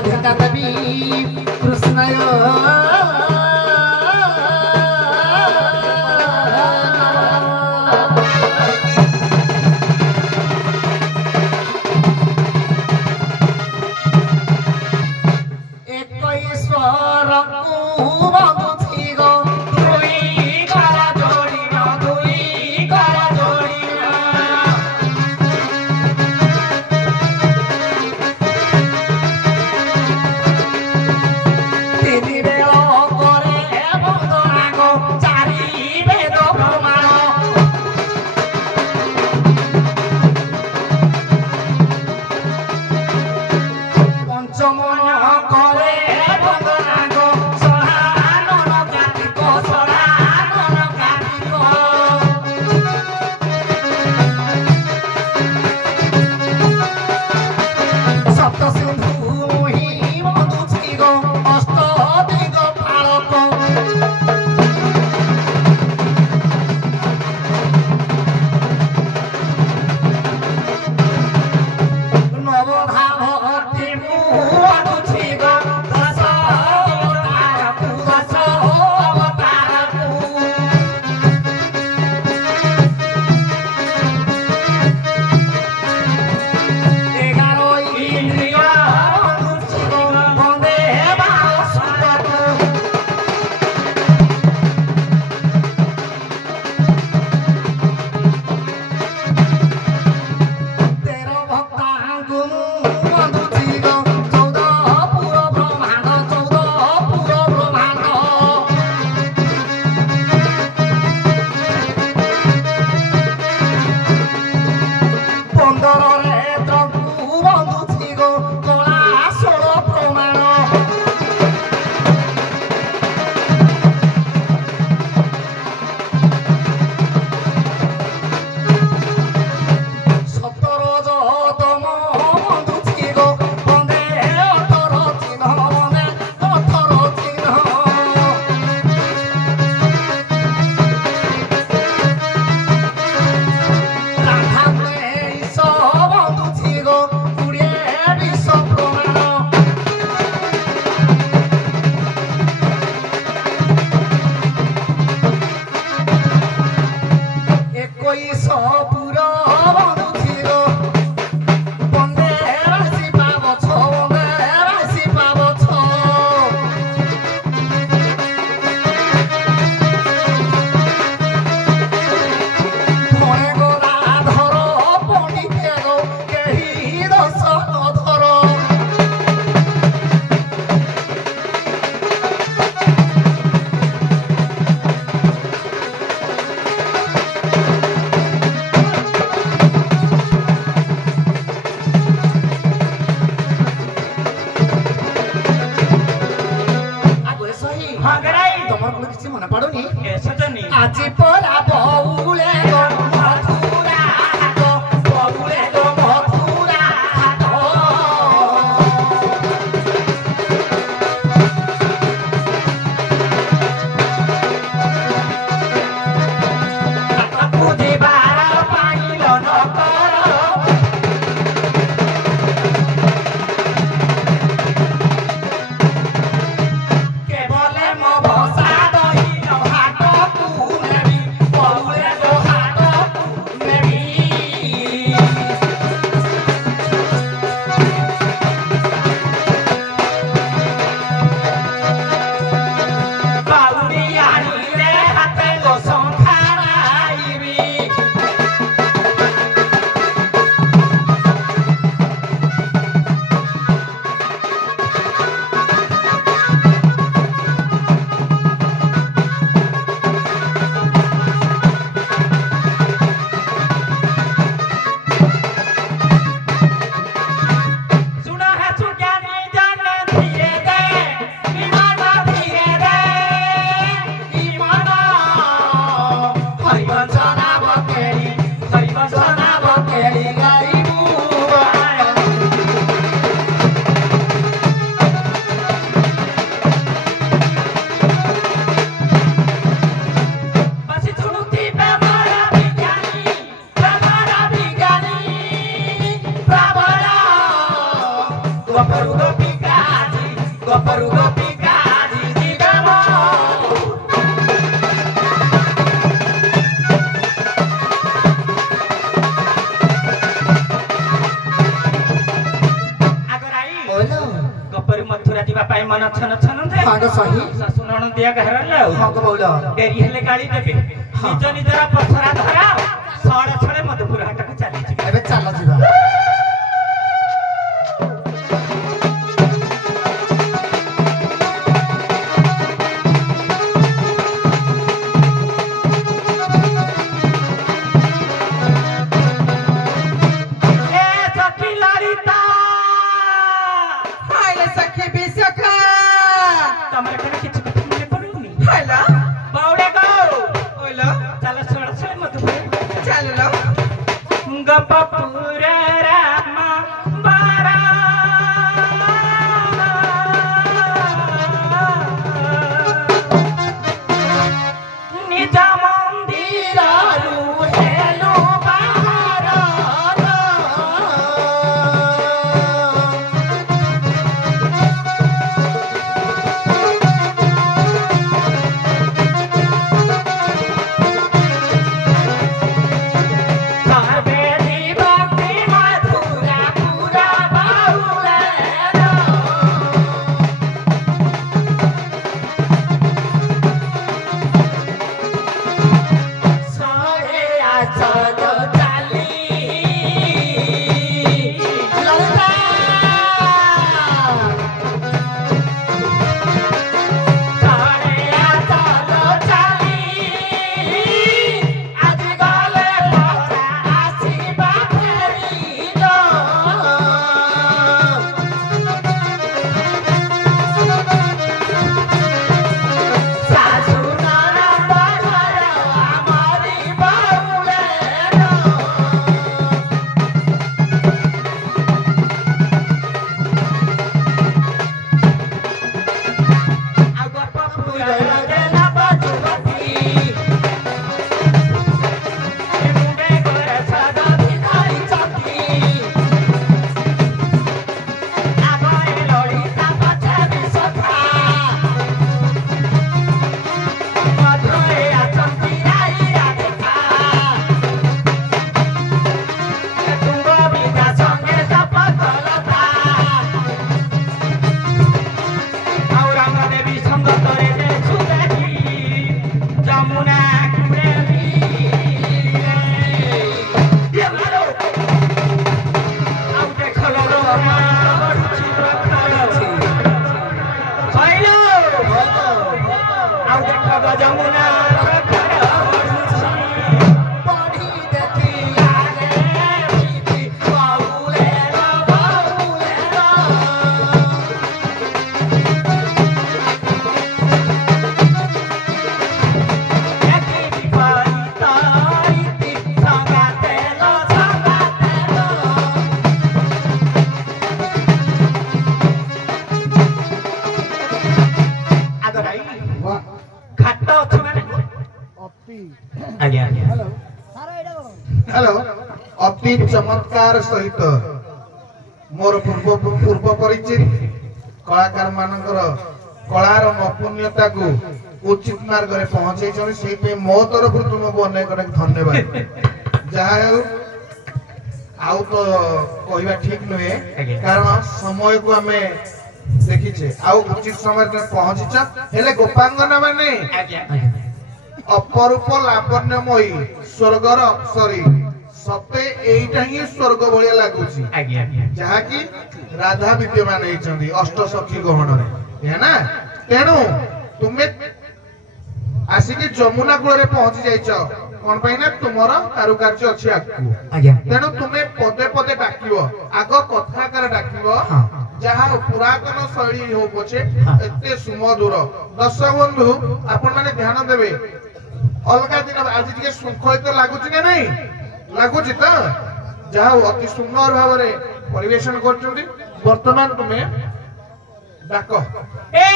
Radhika Devi Krishnaiah Baru काई मन छन छन दे हां सही सुनण दिया घर ले हां को बोला डेरी हेले गाड़ी देबे निज निजरा पथरा धरा सळे छळे मधुपुर हाट को चली छी एबे चल जीवा हेलो अति चमत्कार सहित मोर पूर्व परिचित कलाकार मानकर कलार नपुण्यता को उचित मार्ग रे पहुंचै छन से पे मो तरफ तुमको अनेक अनेक धन्यवाद जहा आउ तो कहवा ठीक नुहे कारण समय को हमें देखिछे आउ उचित समय रे पहुंचीछ हेले गोपांगना माने अपरूप लावण्यमयी स्वर्गर अप्सरी सते एइटा ही स्वर्ग भलिया लागुची जहा कि राधा विद्यमान हेचंदी अष्ट सखी गहन रे है ना तेनु तुमे आसिकी जमुना कूल रे पहुंची जाइछ कोन पई ना तुमरो कारुकार्य अछि आकु तेनु तुमे पदे पदे डाकिबो आगो कथाकार डाकिबो जहा पुरातन शैली हो पछे एते सुमधुर दर्शक बंधु आपण माने ध्यान देबे अलगा दिन आज टिके शृंखलित लागुची ना नहीं लागुची त जहा अति सुंदर भाव रे परिवेशन करछुंती वर्तमान तुमे डाको ए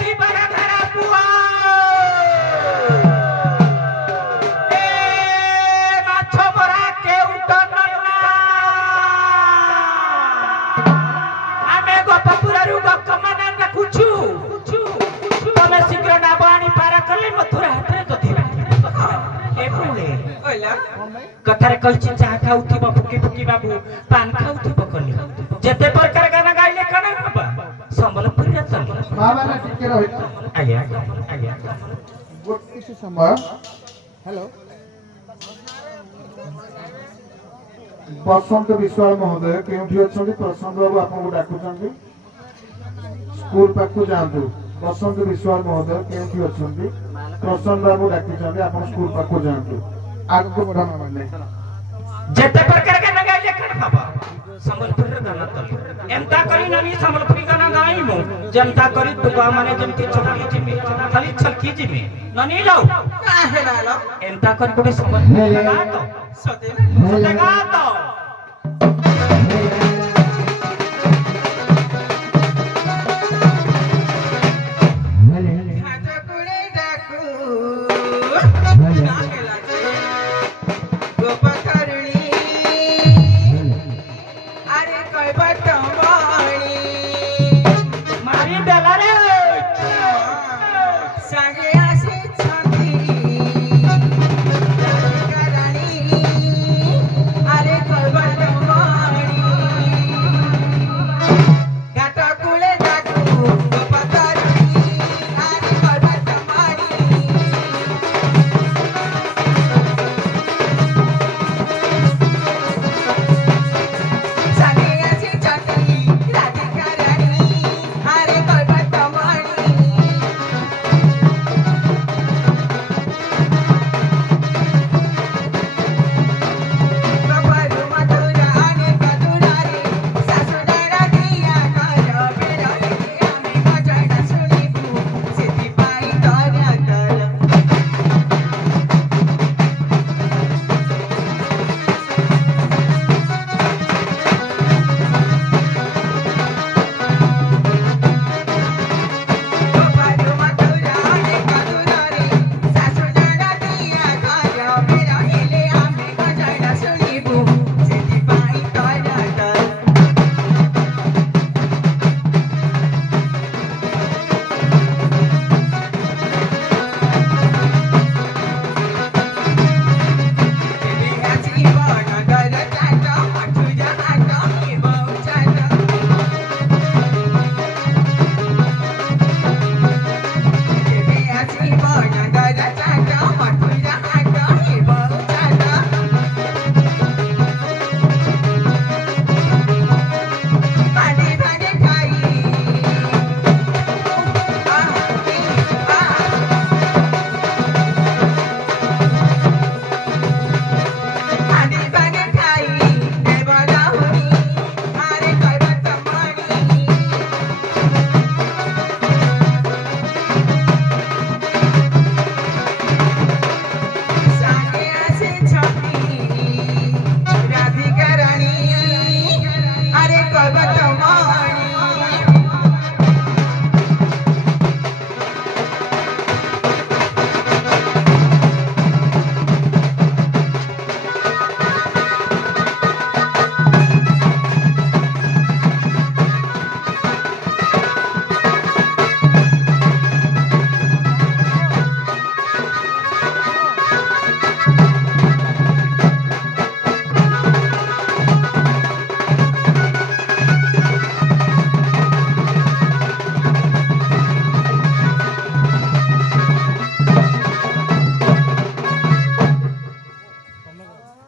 दीवाना धरा पुआ ए माछो बरा के उठनना आमे गोपपुरा रु गकमना रखुछु तमे शीघ्र ना बाणी पार करले मथुरा हाथरे गथिला ए पुले ओला कथारे कहछि चाह खाउथिबो फुकी फुकी बाबू पान खाउथिबो कली जेते प्रकार गाना गाइले कना हबा संबलपुर बाबा ना टिके रहित आज्ञा आज्ञा गोटे समय हेलो बसंत विश्वाल महोदय केउठी अछंती प्रसन्न बाबू आपको डाकुचंती स्कूल पाखु जांतु बसंत विश्वाल महोदय केउठी अछंती प्रसन्न बाबू डाकुचंती आपण स्कूल पाखु जांतु आगको बढा माने जेते प्रकार के लगा लेखन बाबा संबलपुर गाना तो एमता करी ननी संबलपुरी गाना गाई मु जनता करी दुआ माने जमती छकी जिमी खाली छकी जिमी ननी लो काहे लालो एमता कर गुटे संबलपुरी लगा तो सते लगा तो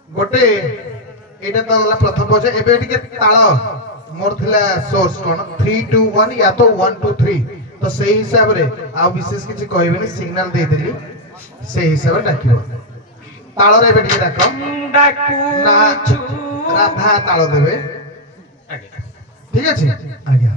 गोटे एटा तो वाला प्रथम पछे एबे टिके ताळ मोर थिला सोर्स कोन 3 2 1 या तो 1 2 3 तो सही हिसाब रे आ विशेष किछि कहबेनी सिग्नल दे देली सही हिसाब डाकियो ताळ रे एबे टिके डाको ना राधा ताळ देबे ठीक अछि आज्ञा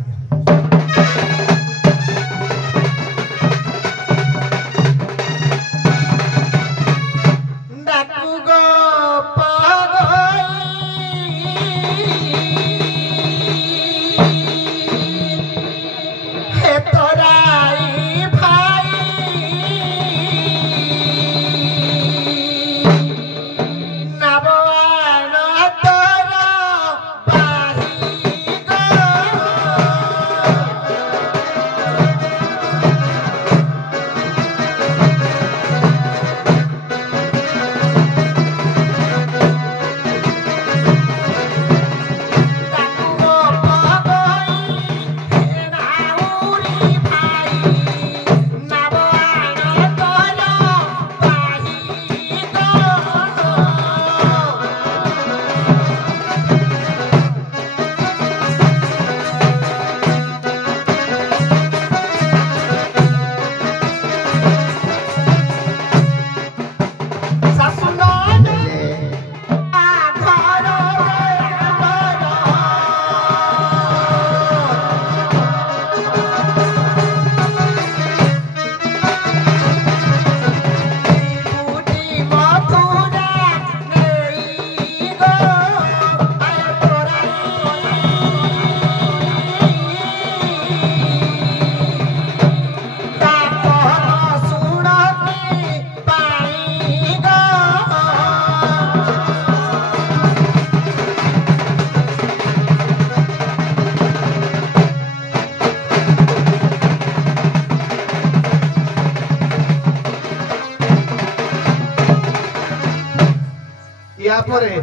परे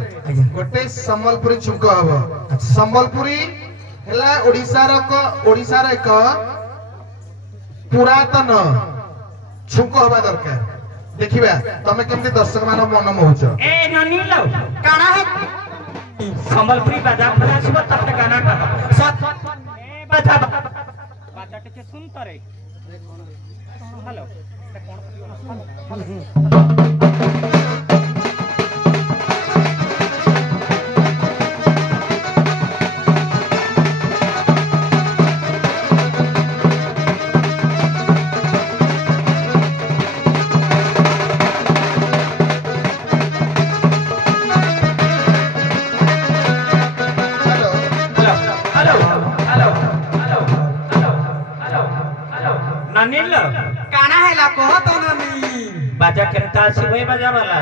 गोटे संबलपुरी छुक हबो संबलपुरी हला ओडिसा रे एक पुरातन छुक हबा दरकार देखिबा तमे केमती दर्शक मान मन मोहुछ ए ननीलो काना है संबलपुरी बाजा फरासिबो तब गाना का सत ए बाजा बाजा टिके सुन तरे हेलो ननील काना है ला कहत ननी बाजा केनता सिबे बाजा वाला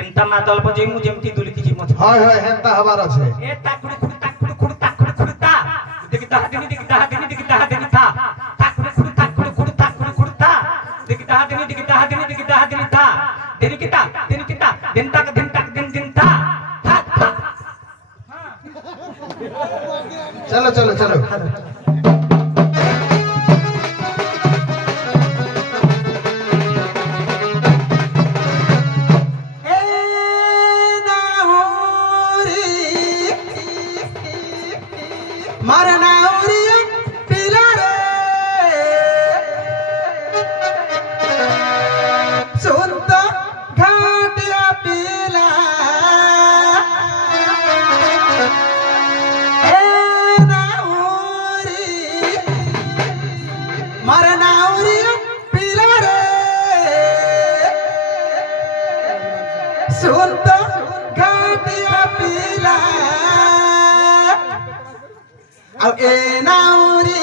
एमता मादल बजे मु जेमती दुलकी जी मत हाय हाय हेंता हबार छे ए ताकुड़ खुड़ ता देखि ता देनी था ताकुड़ खुड़ ता देखि ता देनी था देनी किता दिन तक दिन था चलो मरना उरी पिला रे सुन तो घाटिया पिला ए नाउरी मरना उरी पिला रे सुन तो घाटिया पिला अब ए नाउरी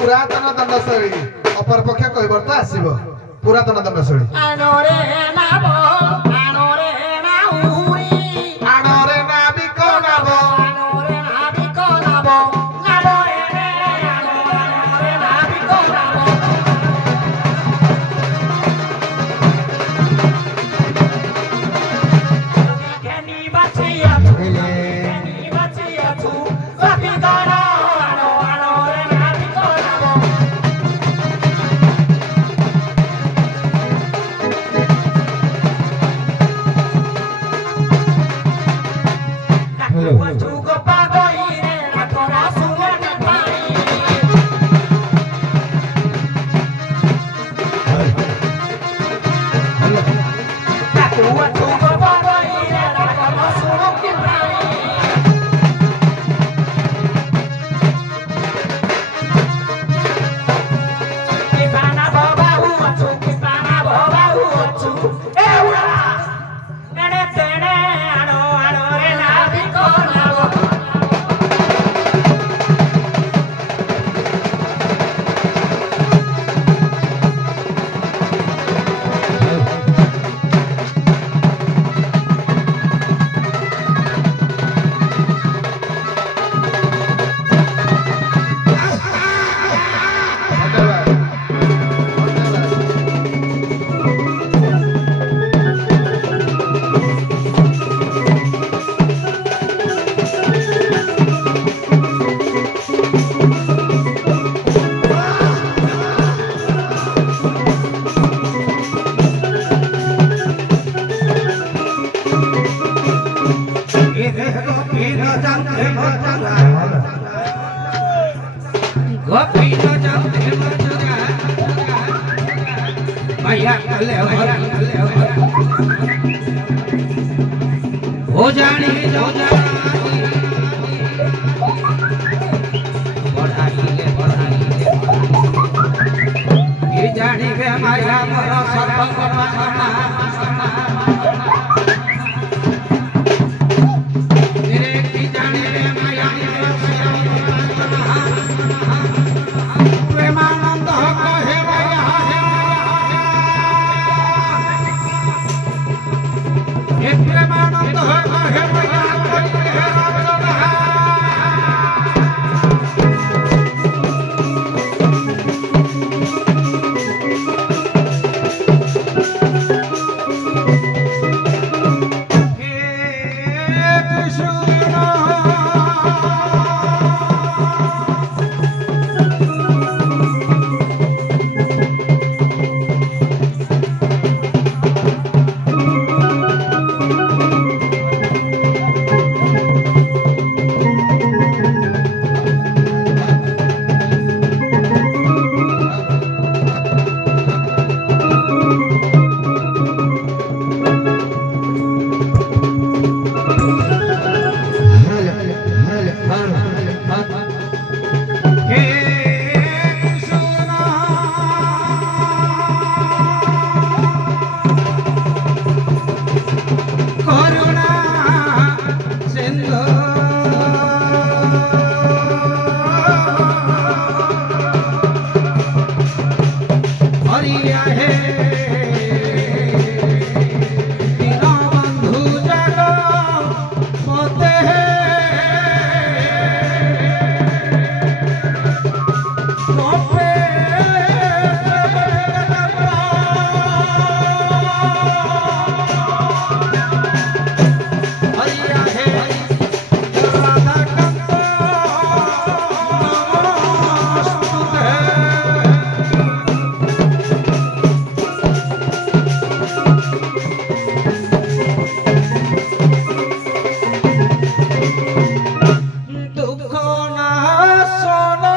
पुरातन दंडशैली अपर पक्ष कहबर तो आसीबो पुरातन दंडशैली आनोरे नाबो आनोरे नाउरी आनोरे नाबिको नाबो आनोरे नाबिको नाबो नाबो रे आनोरे नाबिको नाबो Can you batia tu? Can you batia tu? Rapida गोपी न जाते मधुरा भैया कले हो जानी जो ये जानी के माया मोर सर्व पाना तेरे की जानी के माया मोर सर्व पाना प्रेमानंद कहे भैया हे प्रेमानंद कहे भैया दुख ना सोना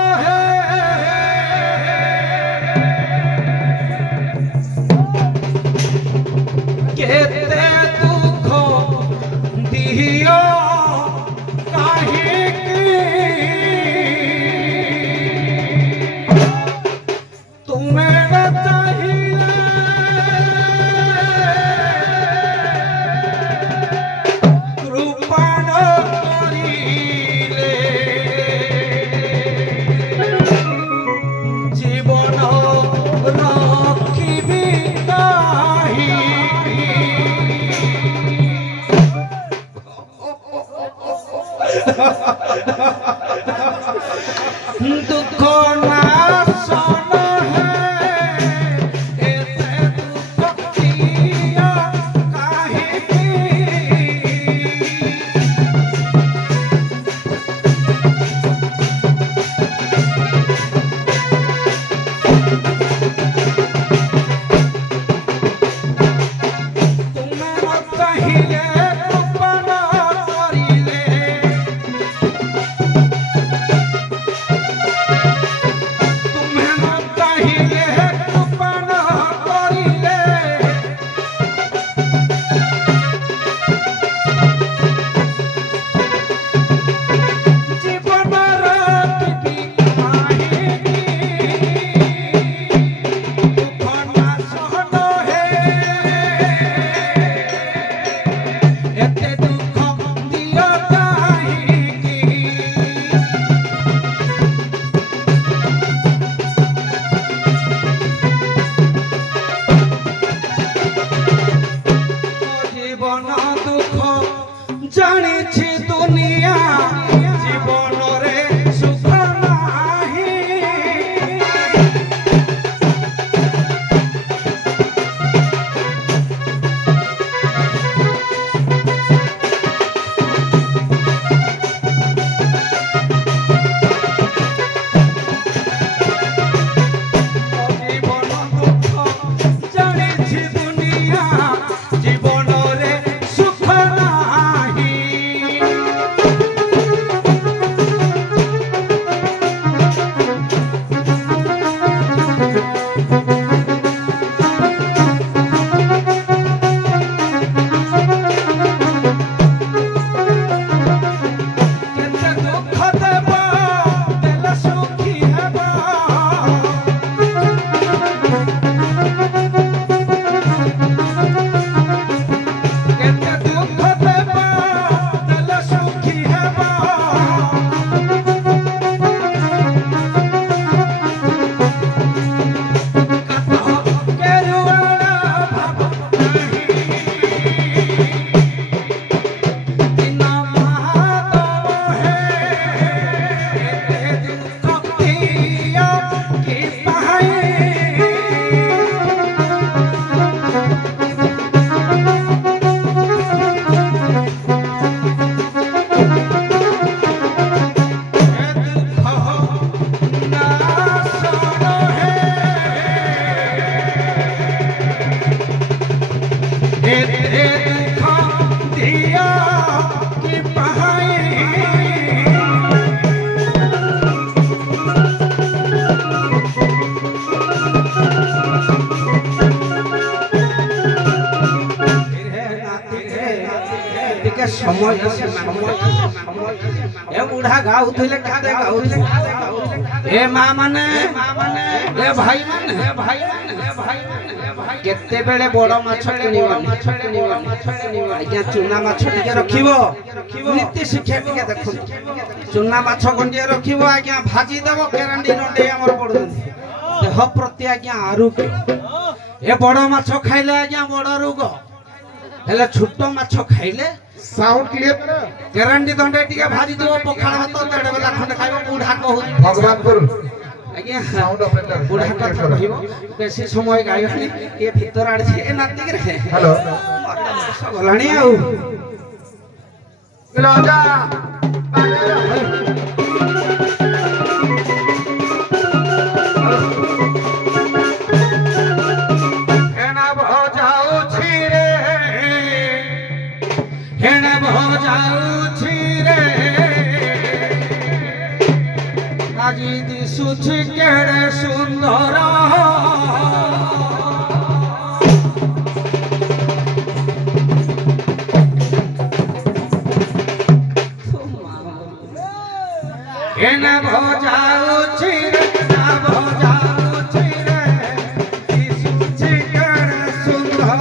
समय ए बुढ़ा गाउथिले केते गाउथिले ए मां माने ए भाई माने केते बेले बड़ माछ किनिबनी आज्ञा चुना माछ टिके रखिबो नीति शिक्षा टिके देखो चुना माछ गंडिया रखिबो आज्ञा भाजी देबो केरांडी नडे हमर पडुन देह प्रति आज्ञा आरोग्य ए बड़ माछ खाइले आज्ञा बड़ रोग हेले छोटो माछ खाइले साउंड क्लियर ना केरांडी दंडे टिके भाजी देबो पखाल भात देड़े बेला खंड खाइबो बुढ़ा कहू भगवान करू आज्ञा साउंड ऑपरेटर बुढ़ा कथा कहिबो बेसी समय गायनी ए भीतर आड़ छे नाती के रे हेलो गलाणी आउ लगा हेना भो जाऊ छी रे हेना भो जाऊ छी रे আজি দিশুছি কেড়ে সুন্দর এনা ভজাউছি রে না ভজাউছি রে দিশুছি কেড়ে সুন্দর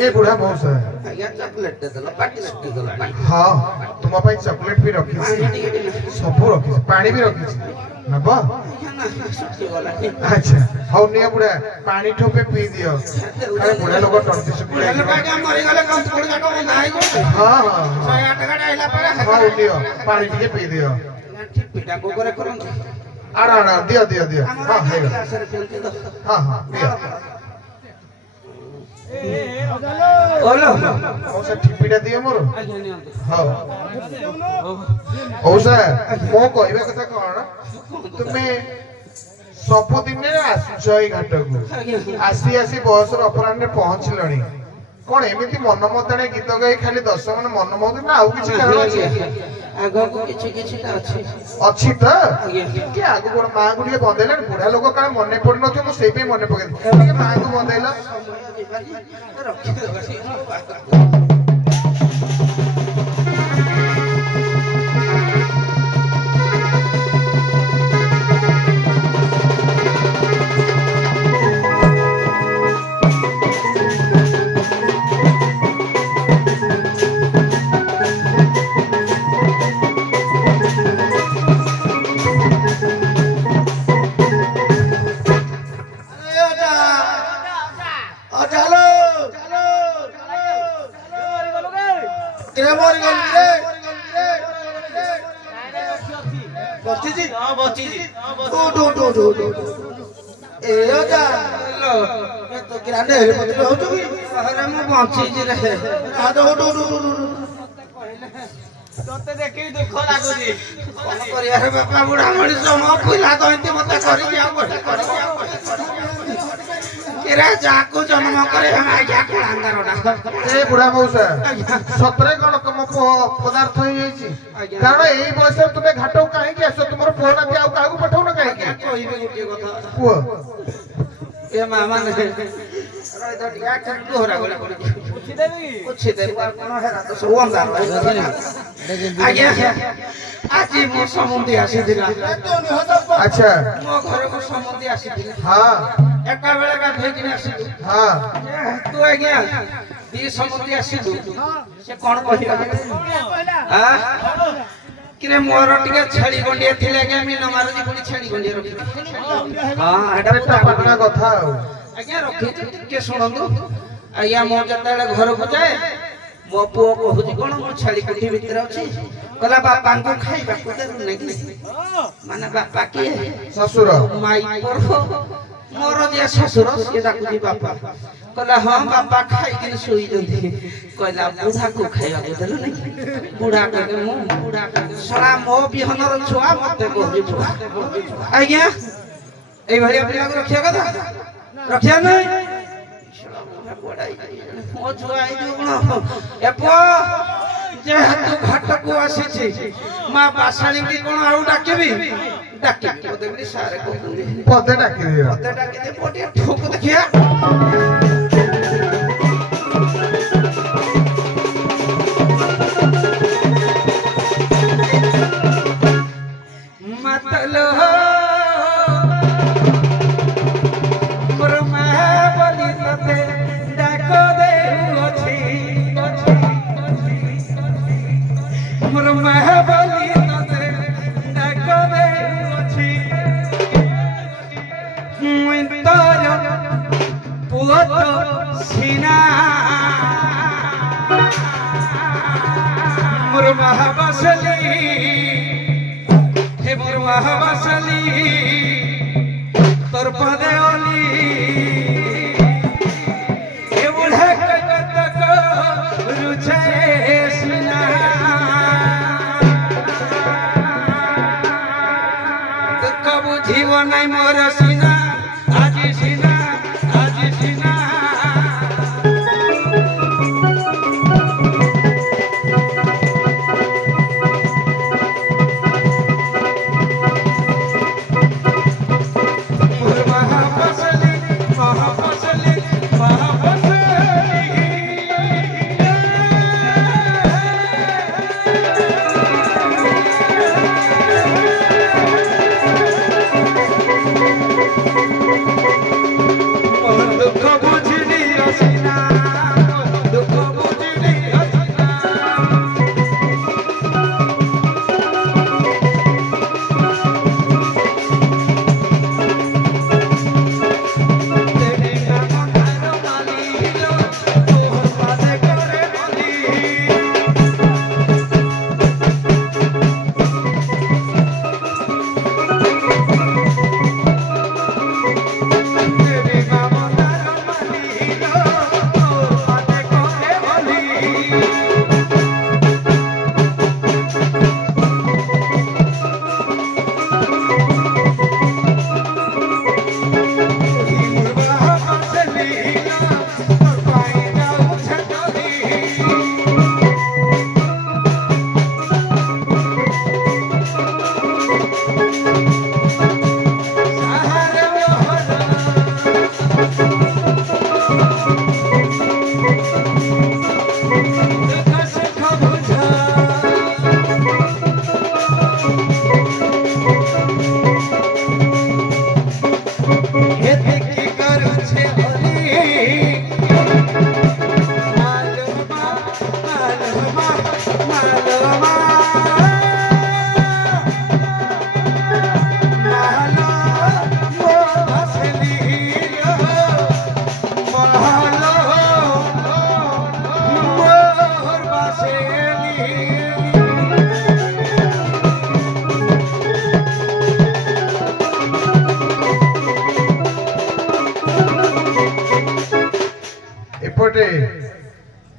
ए बुढ़ा बहुत है आज्ञा चॉकलेट दे दलो पार्टी सुटी दलो हां तुम पे चॉकलेट भी रखी सब रखी पानी भी रखी नबा अच्छा हाउ निया बुढ़ा पानी ठोपे पी दियो अरे बुढ़ा लोग टंटी से बुढ़ा आज्ञा मरि गले कम थोड़ी जाको नाही गो हां हां 108 गाड़ी आइला परे हां नियो पानी टिके पी दियो ठीक पिटा को करे करन आड़ा दियो दियो दियो हां है हां हां दियो ओलो औसा ठिपिटा दियो मोर हां औसा मो कहबे कथा कोन तुमे सबदिन आसुछ ए घाट को आसी आसी बस र अपरान रे पहुंचलणी कोन एमिति मन मताने गीत गाई खाली 10 मन मन मोद ना आउ किछि कारण अछि आगो को किछि अछि अछि त के आगो कोन मां गुडिए बंदेले बुढ़ा लोग काहे मने पड़ नथि मो सेपे मने पके के मां को बंदेला रखि बापा बुढ़ा मनीष पिला दंती मत जाको जन्म करे ए बुढ़ा मौसा सतरे कोन तुम पदार्थ हो जाईची कारण एई बयस तुमे घाटो काहे कि आसो तुमरो फोन आते आ काहू पठाउ न काहे कि कहबे गुटे कथा पुआ ए मामा ने रे तो टिया कंदु होरा गोला पूछी देबी कोन हेरा तो सब अंगार आज्ञा आज मो समुंदी आसी दिला अच्छा मो घर को समुंदी आसी दिला हां एका बेला का भेगिन आसी हां तू आज्ञा दी समुंदी आसी दू से कोन कहिला हां किरे मोर टिके छेली गंडिया थिले आज्ञा मी न मारो जी पुनी छेली गंडिया रखी हां एटा पटना कथा आज्ञा रखी के सुनंदु आज्ञा मो जतले घर को जाए मो पुओ कहूची कोन मो छेली कोठी भीतर अछि कला बापा को खाइबा को दे नै माने बापा के ससुर माई पर मोर जे ससुर से डाकुजी बापा कला हां बापा खाइ दिन सोई जंती कहला बुढ़ा को खाइबा को देलो नै बुढ़ा के मो बुढ़ा के सला मो बिहनर छुआ मते कहूजी छुआ आज्ञा ए भलिया पिला को रखिया कदा रखिया नै मो छुआ आई जो गुण एपो जे तू घाट को आसी छी मां बासाणी की कोन आउ डाकेबी डाके को देबी सारे को पदे डाकी दियो पदे डाके दे पोटी ठोक देखिया मतलो मोर मां बोली तते डाको दे अछि मोर मां बोली तते डाको दे अछि मुई तोर पुअत सीना मोर मां बसली हे मोर मां बसली तोर पदे ओली हे बुढ़ा कतक रुचे सीना तो कबू जीवन नहीं मोर सीना आज सीना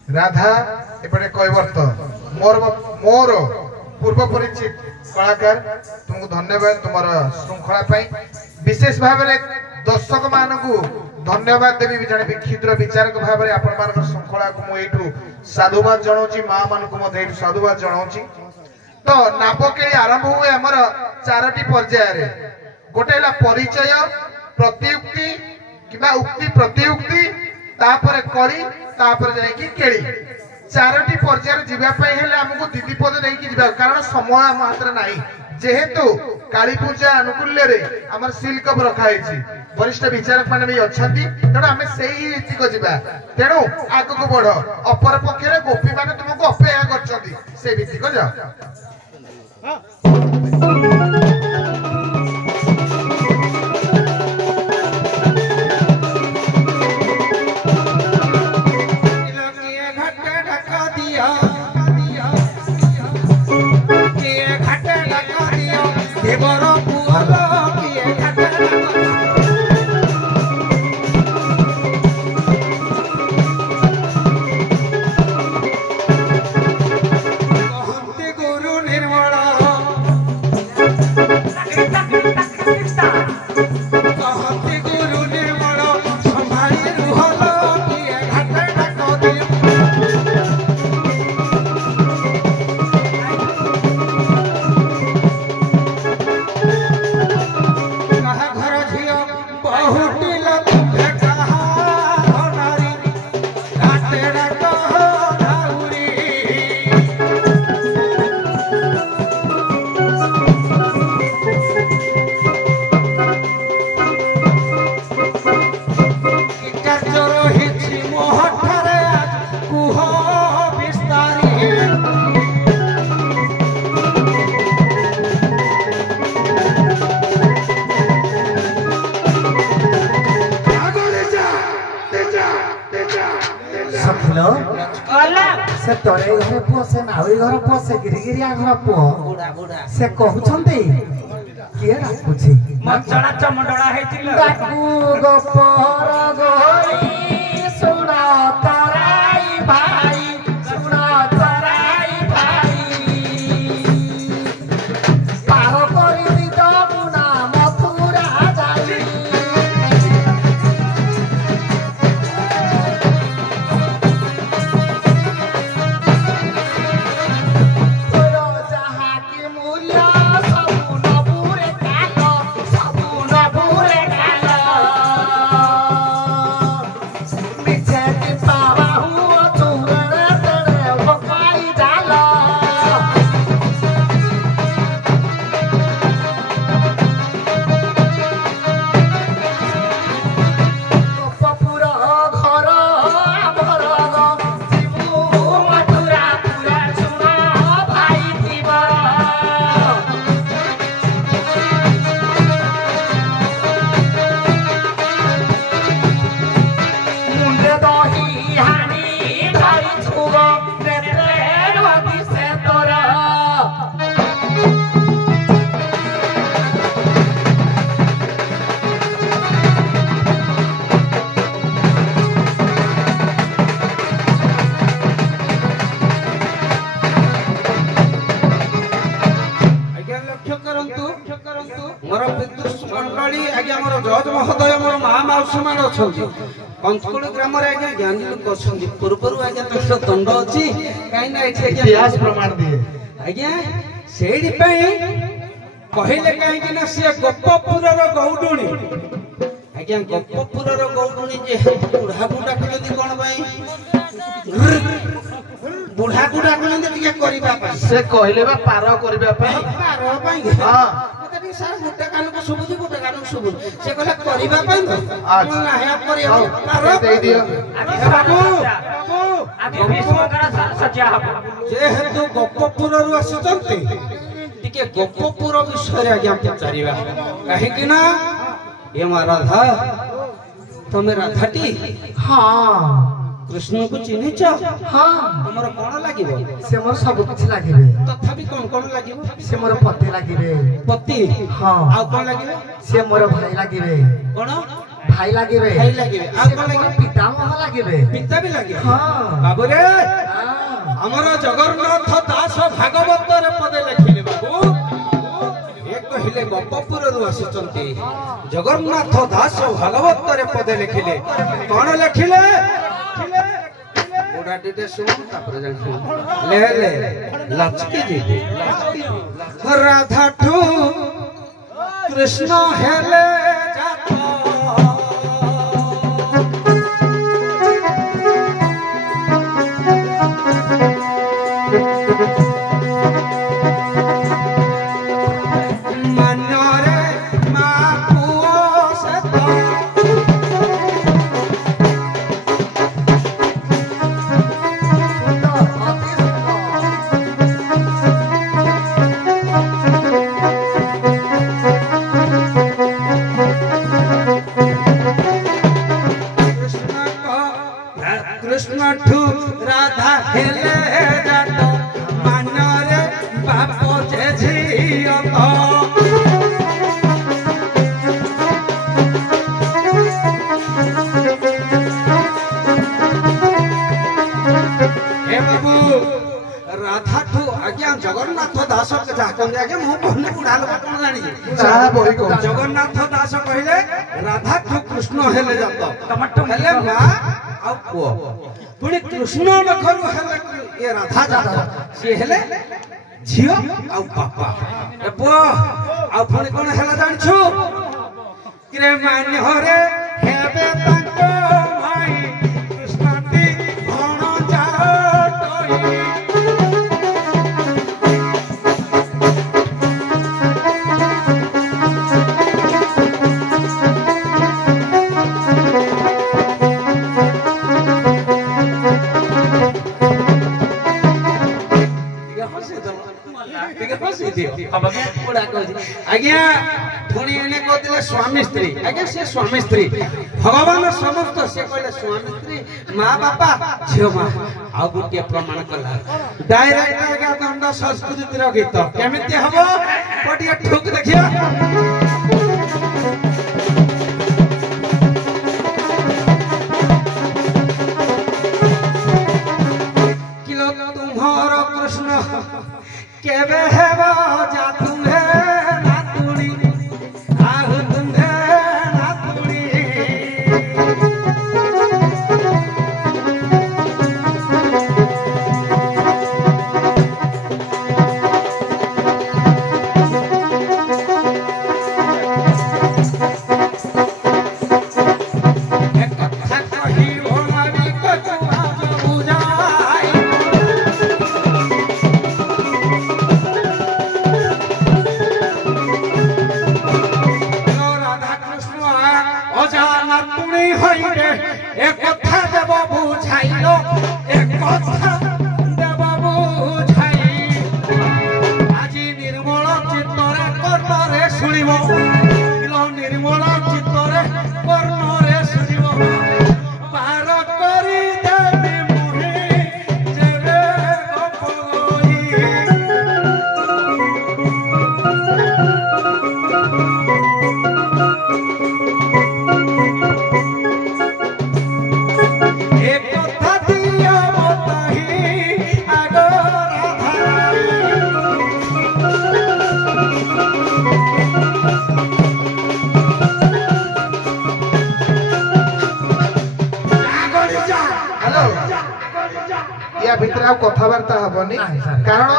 राधा एपटे कैवर्त मोर मोर पूर्व परिचित कलाकार तुमको धन्यवाद तुम श्रृंखला विशेष भाव में दर्शक मान को धन्यवाद देवी जड़े क्षुद्र विचारक भाव में आपण श्रृंखला को मुझे साधुवाद जनाऊँ माँ मान को साधुवाद जनाऊँ। तो नापकेली आरंभ हुए आमर 4टी पर्याय गोटे परिचय प्रतियुक्ति किबा उक्ति प्रतिउक्ति तापर कली तापर जाई कि केली चारोटी पर्यायर जीवा पई हेले हमकु दीदी पद देई कि जीवा कारण समय हम हाथ नाही जेहेतु काली पूजा अनुकूल्य रे हमर सील कप रखा है वरिष्ठ विचारक माने भी अछंती तेणु आमे सेही रीति को जीवा तेणु आगु को बढ़ अपर पक्षरे गोपी माने तुमको अपेक्षा करछंती से रीति को जा से तोरे घरे पुओ से नाउरी घर पुओ से गिरिगिरिया घर पुओ से कहउछंती किए राखुछि मचड़ा चमडड़ा हेतिल डाकू गोपर गोई सुना तराई भाई सुना तराई भाई पार करि दी दमुना मथुरा जाई पंचकुल ग्राम आज्ञा ज्ञानी लोक अच्छी पूर्वर आज्ञा तो दंड अच्छी कहीं इतिहास प्रमाण दिए आज्ञा से कहले कहीं सी गोपपुर गौडुणी आज्ञा गोपपुर गौडुणी जेहेतु बुढ़ा को डाकुଛନ୍ତି कौन बुढ़ा को डाकुଛନ୍ତି से कहले बा पार करबा पई हां सार गोटे कान को सुबुजी गोटे कान को सुबुजी से कहला करबा पई तो ना है करियो पार दे दियो बाबू आदि विश्वकरा सज्जा हबो जेहेतु गोपपुर रु आसीचंती टिके गोपपुर विषय रे आज्ञा पचारिबा काहे कि ना ए मा राधा तमे राधाटी हां कृष्ण को चिन्हिच हां हमर कोन लागिबो से मोर सब कुछ लागिबे तथापि कोन लागिबो से मोर पति लागिबे पति हां आ कोन लागिबे से मोर भाई लागिबे कोन भाई लागिबे आ कोन लागिबे पितामह लागिबे पिता भी लागिबे हां बाबू रे हां हमर जगन्नाथ दास भागवत रे पदे लिखिले बाबू एक कहिले गोपपुर रु आसीचंती जगन्नाथ दास भागवत रे पदे लिखिले कोन लिखिले गोडा डिटे सुन तापर जान ले ले लचकी जी राधा ठू कृष्ण हेले जातो राधा ठू आज्ञा जगन्नाथ दास के जा कहले आज्ञा मु कहले कुडा लोक कोन जानि ଯାହା ବହି କହୁଛି जगन्नाथ दास कहले राधा ठू कृष्ण हेले जात हेले मा आ पो पुणी कृष्ण नखरु हेले ये राधा जात से हेले झियो आ बापा ए पो आ पुणी कोन हेला जानिछु किरे मान्य हरे हेबे तांको भाई कृष्णटी भण जाटई आज्ञा पुणी एने कहते स्वामी स्त्री आज्ञा से स्वामी स्त्री भगवान समस्त से कहले स्वामी स्त्री माँ बापा झियो माँ आ गोटे प्रमाण कला डायरेक्ट आज्ञा दंड संस्कृति गीत केमिति हबो पटिया ठुक देखिया किलो तुम्हार कृष्ण केबे हेबो जा तुम्हे नातुड़ी आहु तुम्हे नातुड़ी एक कथा कही भोलारी कछुआ बुझाई राधा कृष्ण अजाना तुणी हईरे एक कथा देव बुझाइलो एक कथा देव बुझाई আজি निर्मल चित्तरे कर्णरे शुणिब निर्मल चित्तरे कर्णरे शुणिब पार करी देवी मुहे जेबे गपई एक कथा दिया बताही आगो राधा हेलो या भितर आ कथबार्ता हबनी कारण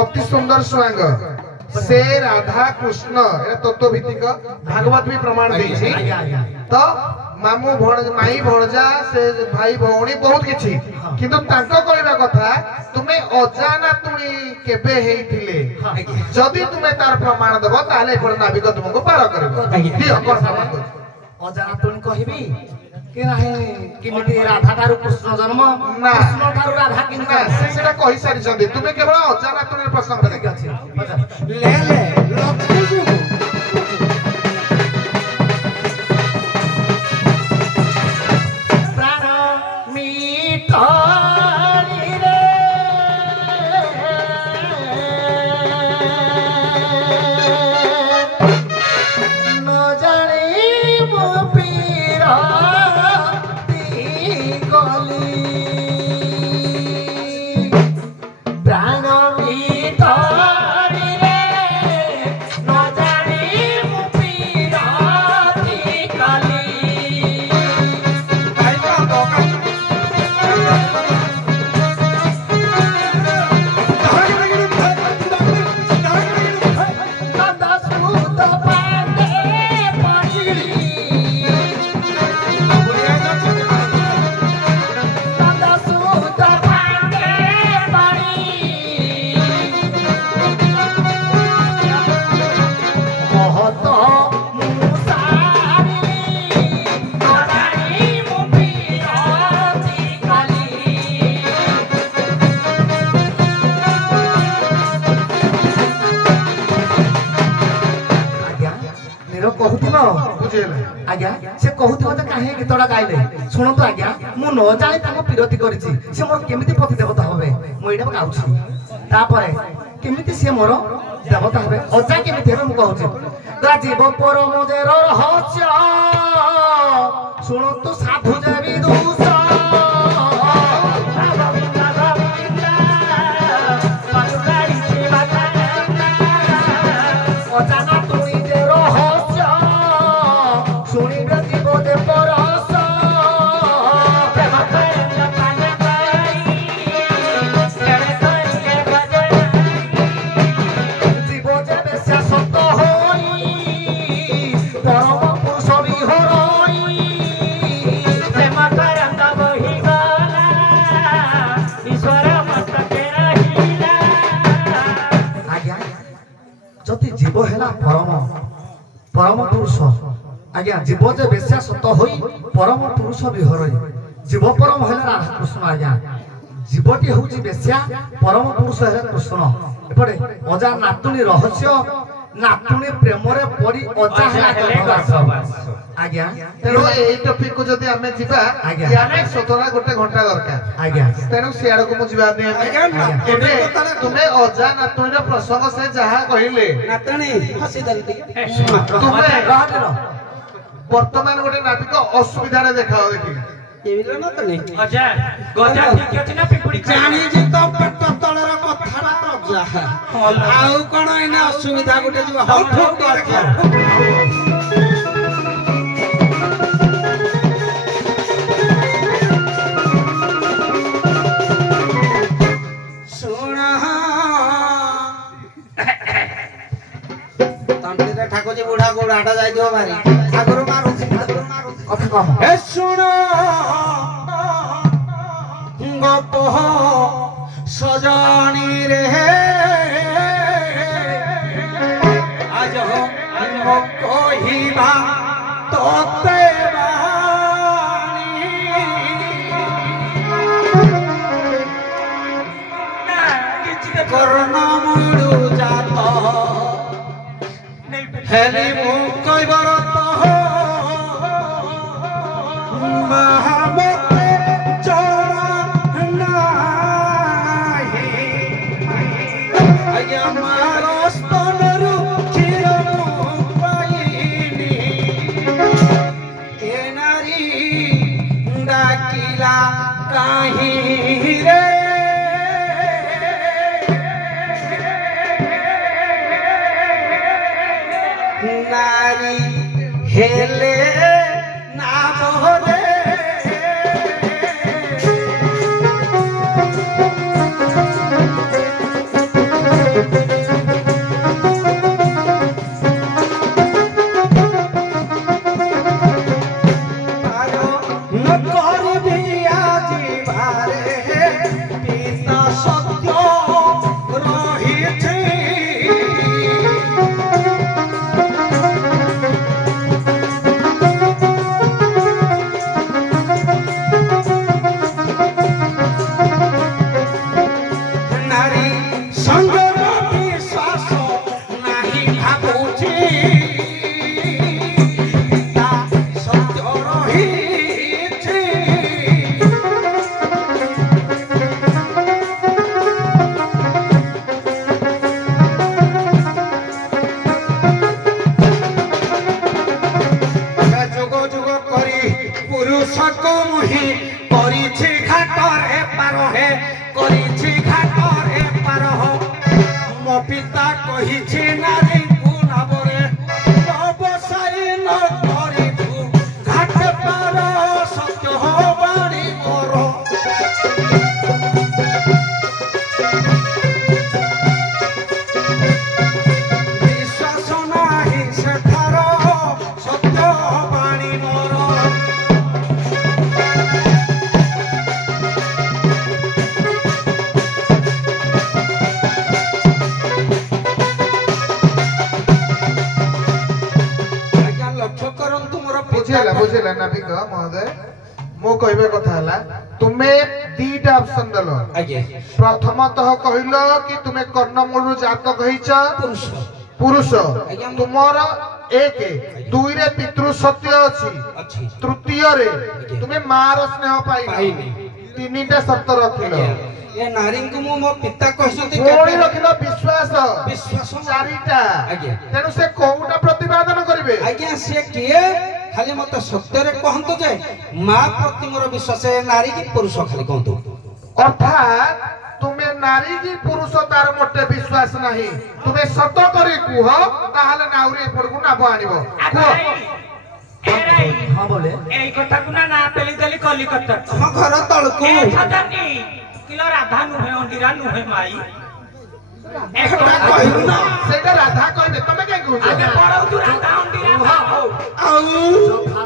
अति सुंदर स्वांग से राधा कृष्ण ए तत्व भित्तिक भागवत भी प्रमाण देछि तो मामू माई भणजा से भाई भौणी बहुत किछि किंतु तांको कहबा कथा तुमे अजाना तुणी केबे हेइथिले जदि तुमे तार प्रमाण देबो ताले कोन नाविक तुमको पार करबो दियो कोन प्रमाण दो अजाना तुणी कहबी कि नाही किमिति राधा तारु कृष्ण जन्म ना। कृष्ण तारु राधा किन ना सेटा कहि सारि छथि तुमे केवल अजाना तुणी प्रसंग देखि अछि ले ले लक्ष्मी जी प्राण मिठाई रे न जाने मो पीरा ती गली प्राण मिठाई रे न जाने मो पीरा ती गली भाई का बोका बुझेला आज्ञा से कहूथिबो जे काहे गीतडा गाइले सुनतो आज्ञा मु न जाने ताको पिरती करिछि से मोर केमिति पति देवता होबे मु एडा गाउछि तापरे केमिति से मोर देवता होबे अजा केमिति हेबे मु कहूछि राजीव परम जे रहस्य सुनतो साधु जे विदुष ହେଲା ପରମ ପୁରୁଷ ଆଜ୍ଞା ଜୀବ ଯେ ବେଶ୍ୟା ସତ ହୋଇ ପରମ ପୁରୁଷ ବିହରଇ ଜୀବ ପରମ ହେଲେ ରାଧାକୃଷ୍ଣ ଆଜ୍ଞା ଜୀବଟି ହଉଛି ବେଶ୍ୟା ପରମ ପୁରୁଷ ହେଲେ କୃଷ୍ଣ ଏପଟେ ଅଜା ନାତୁଣୀ ରହସ୍ୟ ନାତୁଣୀ ପ୍ରେମରେ ପଡି ଅଜା ହେଲା ଆଜ୍ଞା ତେଣୁ ଏଇ ଟପିକ କୁ ଯଦି ଆମେ ଯିବା ଆଜ୍ଞା। ଆମେ ସ୍ୱତନ୍ତ୍ର ଗୋଟେ ଘଣ୍ଟା ଦରକାର ଆଜ୍ଞା ତେଣୁ ସିଆଡକୁ ମୁଁ ଯିବା ଏବେ ତୁମେ ଅଜା ନାତୁଣୀର ପ୍ରସଙ୍ଗ ସେ ଯାହା କହିଲେ ନାତୁଣୀ ହସି ଦେଲି ଟିକେ ତୁମେ ରହଟିର ବର୍ତ୍ତମାନ ଗୋଟେ ନାବିକ ଅସୁବିଧାରେ ଦେଖାଅ ଦେଖି ଏଇଲା ନାତୁଣୀ ଗଜା ଗଜା ଠିକ ଅଛି ନା ପିପୁଡି ଜାଣିଛି ତ ପେଟ ତଳର କଥାଟା ଅଜା ଆଉ କଣ ଏଇନା ଅସୁବିଧା ଗୋଟେ ଯିବ ହଉ ଠୋକ ଦେଖାଅ ଠାକୁର ବୁଢା ଗୋଡାଟା ଯାଇଥିବ ଭାରି ଠାକୁର ମାରୁଛି କଥା କହ ଏ ଶୁଣ ଗପ ସଜଣୀ ରେ ଆଜ ମୋ କହିବା ତତେ କର୍ଣ୍ଣ ମୁଡୁ ଜାତ ହେଲି ମୁଁ କହିବାର ମତେ ଜଣା ନାହିଁ ଆଜ୍ଞା ମାର ସ୍ତନରୁ କ୍ଷୀର ମୁଁ ପାଇନି ଏ ନାରୀ ଡାକିଲା କାହିଁରେ नारी हेले नाम रे प्रथमतः कहल कि तुम्हें कर्णमूल जात कहीच पुरुष तुमर एक दुई रे पितृ सत्य अच्छी तृतीय रे तुम्हें मार स्नेह पाई तीनटा शर्त रखिल ए नारी को मो पिता कहसती कोणी रखिल विश्वास चारिटा तेनु से कोउटा प्रतिपादन करिवे आज्ञा से किए खाली मत सत्य रे कहंतो जे मां प्रति मोर विश्वास है नारी की पुरुष खाली कहंतो अर्थात तुम्हें नारी की पुरुष तार मोटे विश्वास नहीं तुम्हें सत करी कुह ताहले नाउरी पड़कु ना बाणीबो हां बोले এই কথা কুনা না পেলি দেলি কলিকতা हम घर तळकू এ ছাদানি কিলো রাধা নুহে অন্দিরা নুহে মাই एटा कहू ना सेटा राधा कहबे तमे के कहू আগে পড়াও তু রাধা অন্দিরা হও आउ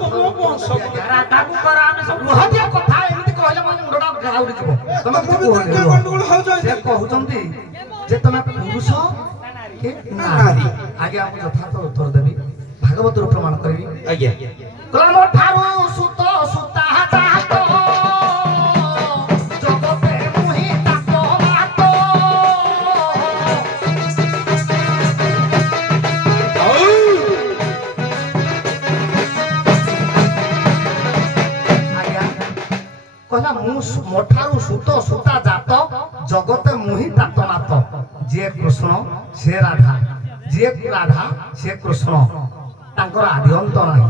तुम बंश রাধা কু করা আমি সব ହଦିଆ କଥା ଏମିତି କହିଲେ ମୋ ମୁଣ୍ଡଟା ଘାଉଡ଼ି ଯିବ ତମେ କିଛି କୁହନି गंडगोल हो जाय ସେ କହୁଛନ୍ତି ଯେ ତମେ ପୁରୁଷ କି ନାରୀ ନାରୀ। ଆଜ୍ଞା ଆଜ୍ଞା ମୁଁ ଯଥାର୍ଥ ଉତ୍ତର ଦେବି ଭାଗବତରୁ ପ୍ରମାଣ କରିବି ଆଜ୍ଞା କହିଲା ମୋ ଠାରୁ ସୁତ ସୁତା ଜାତ ଜଗତେ ମୁହିଁ ତାକ ମାତ ଆଜ୍ଞା କହିଲା ମୁଁ ମୋ ଠାରୁ ସୁତ ସୁତା ଜାତ ଜଗତେ ମୁହିଁ ତାକ ମାତ ଯିଏ କୃଷ୍ଣ ସେ ରାଧା ଯିଏ ରାଧା ସେ କୃଷ୍ଣ ତାଙ୍କର ଆଦି ଅନ୍ତ ନାହିଁ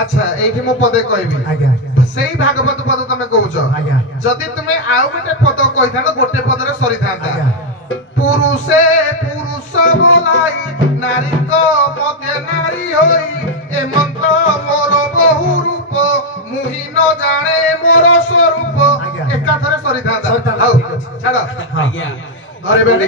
আচ্ছা এইটি মু পদে কইবি আজ্ঞা সেই ভাগবত পদ তুমি কହୁଛ আজ্ঞা যদি তুমি আউ গোটে পদ কইথানো গোটে পদরে সরিথান্তা আজ্ঞা পুরুষে পুরুষ বলাই নারী মধ্যে নারী হই এ মন্ত্র মোর বহু রূপ মুহি ন জানে মোর স্বরূপ আজ্ঞা। একাথরে সরিথান্তা সরিথান্তা, আউ ঠিক আছে। ছাড় ଆଜ୍ଞା ধরিবে নি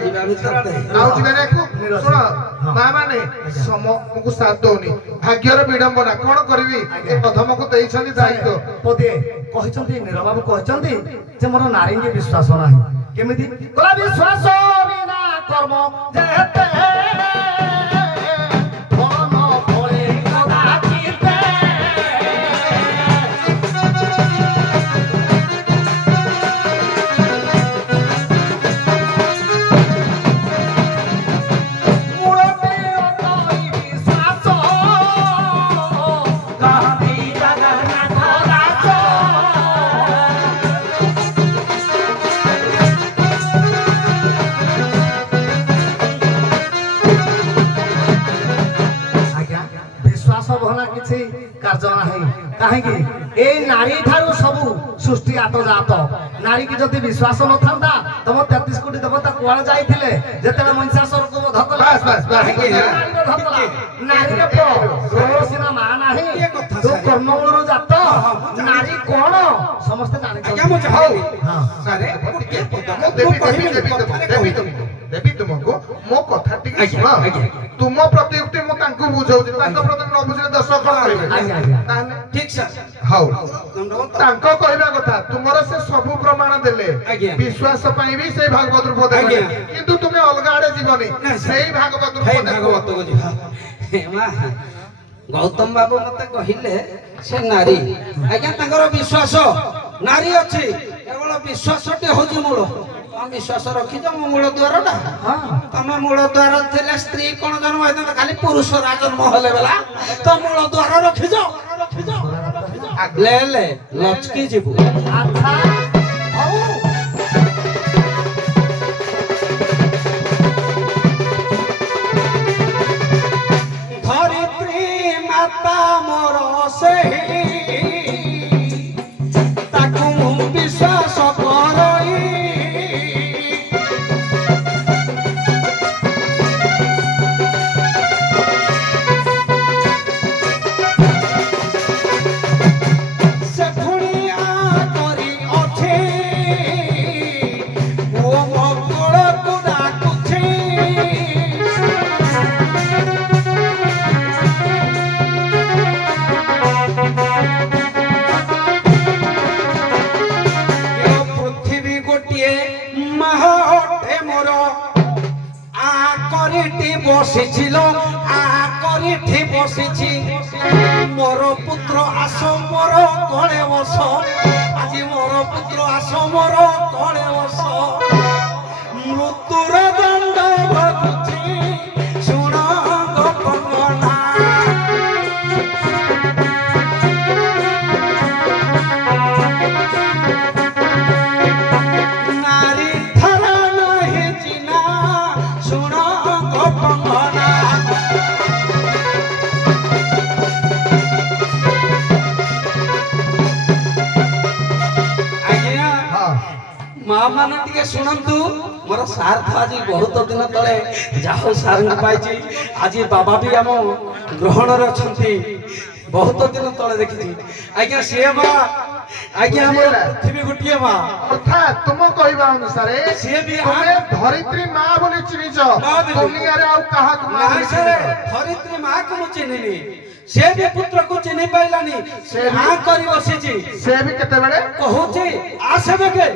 আউ জিবে দেখু নিরজ। শুন হ্যাঁ। মা মানে সমକୁ ସାଥ ଦଉନି ଭାଗ୍ୟର ବିଡମ୍ବନା କଣ କରିବି ଏ ପ୍ରଥମକୁ ଦେଇଛନ୍ତି ଦାୟିତ୍ୱ ପଦେ କହିଛନ୍ତି ନୀରବାବୁ କହିଛନ୍ତି ଯେ ମୋର ନାରୀଙ୍କି ବିଶ୍ୱାସ ନାହିଁ କେମିତି କହିଲା ବିଶ୍ୱାସ ବିନା କର୍ମ ଯେତେ ଧନ ଫଳେ କଦାଚିତେ ମୂଳତେ ଅଟଇ ବିଶ୍ୱାସ କହନ୍ତି ଜଗନ୍ନାଥ ଦାସ ଆଜ୍ଞା ବିଶ୍ୱାସ ଭଲା କିଛି କାର୍ଯ୍ୟ ନାହିଁ କାହିଁକି ଏଇ ନାରୀ ଠାରୁ ସବୁ ସୃଷ୍ଟି ଆତଜାତ ନାରୀ କି ଯଦି ବିଶ୍ୱାସ ନଥାନ୍ତା ତମ 33 କୋଟି ଦେବତା କୁଆଡେ ଯାଇଥିଲେ ଯେତେବେଳେ ମହିଷାସୁରକୁ ବଧ କଲା ବାସ୍, ବାସ୍, ବାସ୍। କାହିଁକି ନାରୀର ବଧ କଲା? ନାରୀର ପୁଅ ସିନା ମା ନାହିଁ ଏ କଥା ତୁ ସାର୍। କର୍ମମୂଳରୁ ଜାତ ନାରୀ କଣ ସମସ୍ତେ ଆଜ୍ଞା ମୁଁ ଜାଣିଛନ୍ତି ଚାହିଁବି ହଁ ସାରେ ଗୋଟିଏ ପଦ ମୁଁ ଦେବି ତୁମକୁ ମୋ କଥା ଟିକେ ଆଜ୍ଞା, ଶୁଣ ଆଜ୍ଞା। ତୁମ ପ୍ରତିଉକ୍ତି ମୁଁ ତାଙ୍କୁ ବୁଝଉଛି ତାଙ୍କ ପ୍ରତି ନ ବୁଝିଲେ ଦର୍ଶକ କଣ କରିବେ ଆଜ୍ଞା ଆଜ୍ଞା ତାହେଲେ ଠିକ ସାର୍ ହଉ ଦଣ୍ଡବତ ତାଙ୍କ କହିବା କଥା ତୁମର ସେ ସବୁ ପ୍ରମାଣ ଦେଲେ ଆଜ୍ଞା। ବିଶ୍ୱାସ ପାଇଁ ବି ସେଇ ଭାଗବତ ରୂପ ଦେଲେ ଆଜ୍ଞା। କିନ୍ତୁ ତୁମେ ଅଲଗା ଆଡେ ଯିବନି ନା, ସାର୍। ସେଇ ଭାଗବତ ରୂପ ହେଇ ଦେଖ ଭାଗବତକୁ ଯିବା ମା ଗୌତମ ବାବୁ ମତେ କହିଲେ ସେ ନାରୀ ଆଜ୍ଞା ତାଙ୍କର ବିଶ୍ୱାସ ନାରୀ ଅଛି କେବଳ ବିଶ୍ୱାସଟି ହଉଛି ମୂଳ ତମେ ବିଶ୍ୱାସ ରଖିଛ ମୋ ମୂଳ ଦ୍ୱାରଟା ହଁ ତମେ ମୂଳ ଦ୍ୱାର ଥିଲେ ସ୍ତ୍ରୀ କଣ ଜନ୍ମ ହେଇଥାନ୍ତା ଖାଲି ପୁରୁଷ ଜନ୍ମ ହେଲେ ବେଲା ତ ମୂଳ ଦ୍ୱାର ରଖିଛ ଲେ ଲେ ଲଚକି ଯିବୁ ଆଚ୍ଛା ହଉ ଧରିତ୍ରୀ ମାତା ମୋର ସେହି ତାକୁ ମୁଁ ବିଶ୍ୱାସ କରଇ ସେ ପୁଣିଆ କରି ଅଛି ଓ ମଙ୍ଗଳକୁ ଡାକୁଛି ପୃଥିବୀ ଗୋଟିଏ ମାହଟେ ମୋର ଆ କରିଠି ବସିছিল ଆ କରିଠି ବସିଛି ମୋର ପୁତ୍ର ଆସ ମୋର କଳେ ବସ ଆଜି ମୋର ପୁତ୍ର ଆସ ମୋର କଳେ ବସ ମୃତ୍ୟୁର ଦଣ୍ଡ ଭୋଗୁଛି ଶୁଣ ଗୋପନା ନାରୀ ଥର ନାହିଁ ଚିନା ଶୁଣ ଗୋପନା ଆଜ୍ଞା ହଁ ମା ମାନେ ଟିକେ ଶୁଣନ୍ତୁ ମୋର ସାର୍ ତ ଆଜି ବହୁତ ଦିନ ତଳେ ଯାହା ହଉ ସାର୍ଙ୍କୁ ପାଇଛି ଆଜି ବାବା ବି ଆମ ଗ୍ରହଣରେ ଅଛନ୍ତି ବହୁତ ଦିନ ତଳେ ଦେଖିଛି ଆଜ୍ଞା ସିଏ ମା ଆଜ୍ଞା ଆମର ପୃଥିବୀ ଗୋଟିଏ ମା ଅର୍ଥାତ୍ ତୁମ କହିବା ଅନୁସାରେ ସିଏ ବି ତୁମେ ଧରିତ୍ରୀ ମା ବୋଲି ଚିହ୍ନିଛ ମା ବୋଲି। ଦୁନିଆରେ ଆଉ କାହାକୁ ମା ନାଇଁ ବୋଲି ସେ ଚିହ୍ନିଛ? ଧରିତ୍ରୀ ମାକୁ ମୁଁ ଚିହ୍ନିନି ସେ ବି ପୁତ୍ରକୁ ଚିହ୍ନି ପାଇଲାନି ସେ ସେ ବି- ମା କରି ବସିଛି ସେ ବି କେତେବେଳେ କହୁଛି ଆସେ ବେକେ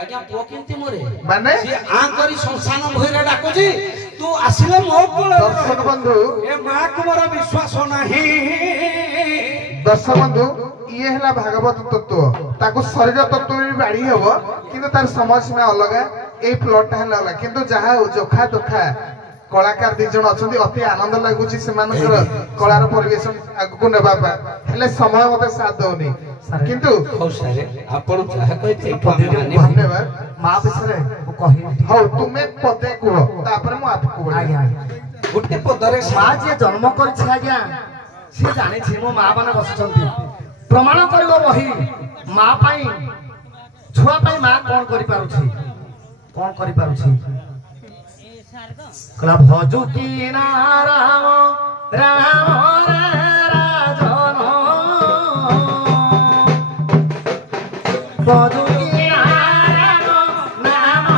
ଆଜ୍ଞା ପୁଅ କେମିତି ମରେ ମାନେ ସିଏ ଆ କରି ଶ୍ମଶାନ ଭୂଇଁରେ ଡାକୁଛି ତୁ ଆସିଲେ ମୋ କୋଳରେ ଦର୍ଶକ ବନ୍ଧୁ ଏ ମାକୁ ମୋର ବିଶ୍ୱାସ ନାହିଁ। ଦର୍ଶକ ବନ୍ଧୁ ଇଏ ହେଲା ଭାଗବତ ତତ୍ତ୍ୱ, ତାକୁ ଶରୀର ତତ୍ତ୍ୱରେ ବି ବାଢି ହବ କିନ୍ତୁ ତାର ସମୟ ସୀମା ଅଲଗା, ଏଇ ପ୍ଲଟଟା ହେଲା ଅଲଗା। କିନ୍ତୁ ଯାହା ହଉ ଯୋଖା ତୋଖା କଳାକାର ଦି ଜଣ ଅଛନ୍ତି, ଅତି ଆନନ୍ଦ ଲାଗୁଛି ସେମାନଙ୍କର କଳାର ପରିବେଷଣ ଆଗକୁ ନେବା ପାଇଁ, ହେଲେ ସମୟ ମତେ ସାଥ ଦଉନି। କିନ୍ତୁ ହଉ ସାରେ ଆପଣ ଯାହା କହିଥିଲେ ଧନ୍ୟବାଦ। ମା ବିଷୟରେ ମୁଁ କହିବି। ହଉ ତୁମେ ପଦେ କୁହ, ତାପରେ ମୁଁ ଆଗକୁ ବଢିବି। ଆଜ୍ଞା ଗୋଟେ ପଦରେ ମା ଯିଏ ଜନ୍ମ କରିଛି ଆଜ୍ଞା ସିଏ ଜାଣିଛି ମୋ ମା ମାନେ ବସିଛନ୍ତି, ପ୍ରମାଣ କରିବ ବହି ମା ପାଇଁ ଛୁଆ ପାଇଁ ମା କଣ କରିପାରୁଛି, କଣ କରିପାରୁଛି। କହିଲା ଭଜୁ କି ନା ରାମ ରାମ ରେ ରାଜନ ଭଜୁ କି ନା ରାମ ନାମ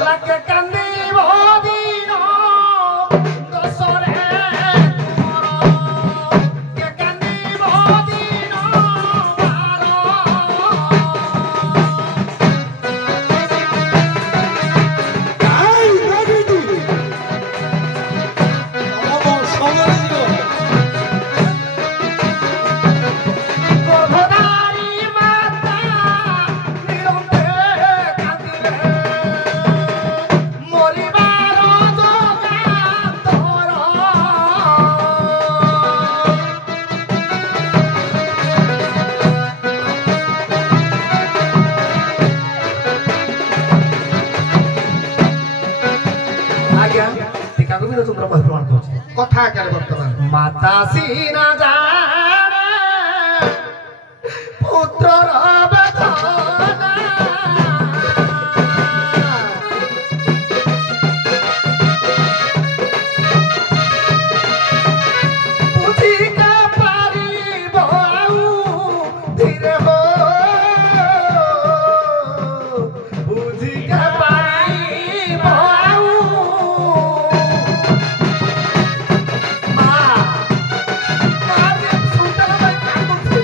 ତ୍ରାକେ କାନ୍ଦିବ ଦିନ ଦଶରେ ତୁମର କେ କାନ୍ଦିବ ଦିନ ବାର ଗୋଧରାରୀ ମାତା ନିରନ୍ତେ କାନ୍ଦିଲେ ମରିବାର ଯୋଗାନ୍ତର ଆଜ୍ଞା ଟୀକାକୁ ବି ଚନ୍ଦ୍ର ବହି ପ୍ରମାଣ କରୁଛି। କଥା ଆକାରେ ବର୍ତ୍ତମାନ ମାତା ସିନା ଜାଣେ ପୁତ୍ରର ବେଦନା ବୁଝିକା ପାରିବ ଆଉ ଧୀରେ ହୋ ବୁଝିକା ପାରିବ ଆଉ ମା ମା ଯେ ସୁନ୍ଦର ପାଇଁ କାନ୍ଦୁଛି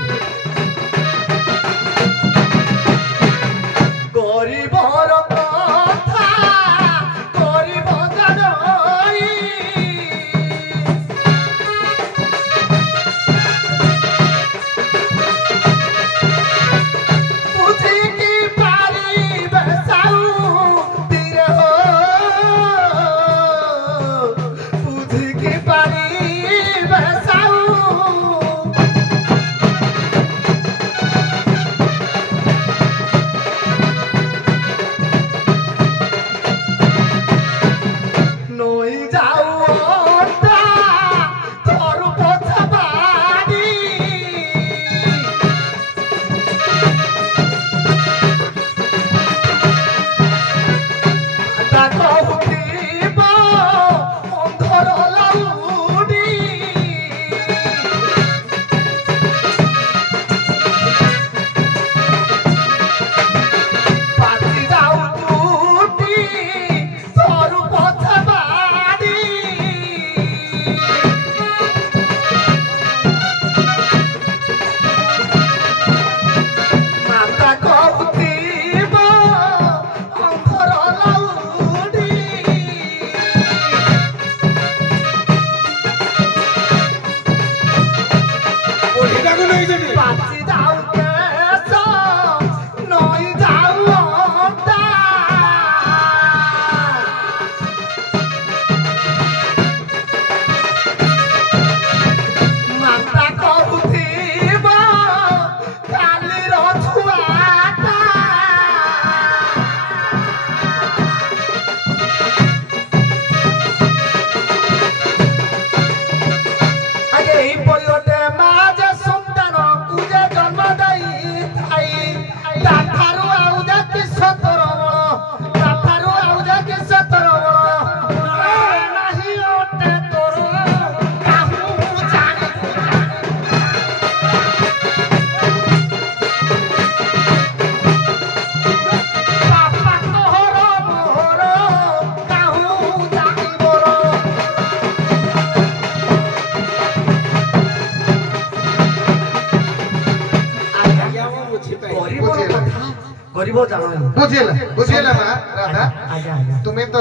କରିବ ଜାଣନି ବୁଝିଲା ମା ରାଧା ଆଜ୍ଞା ଆଜ୍ଞା ତୁମେ ତ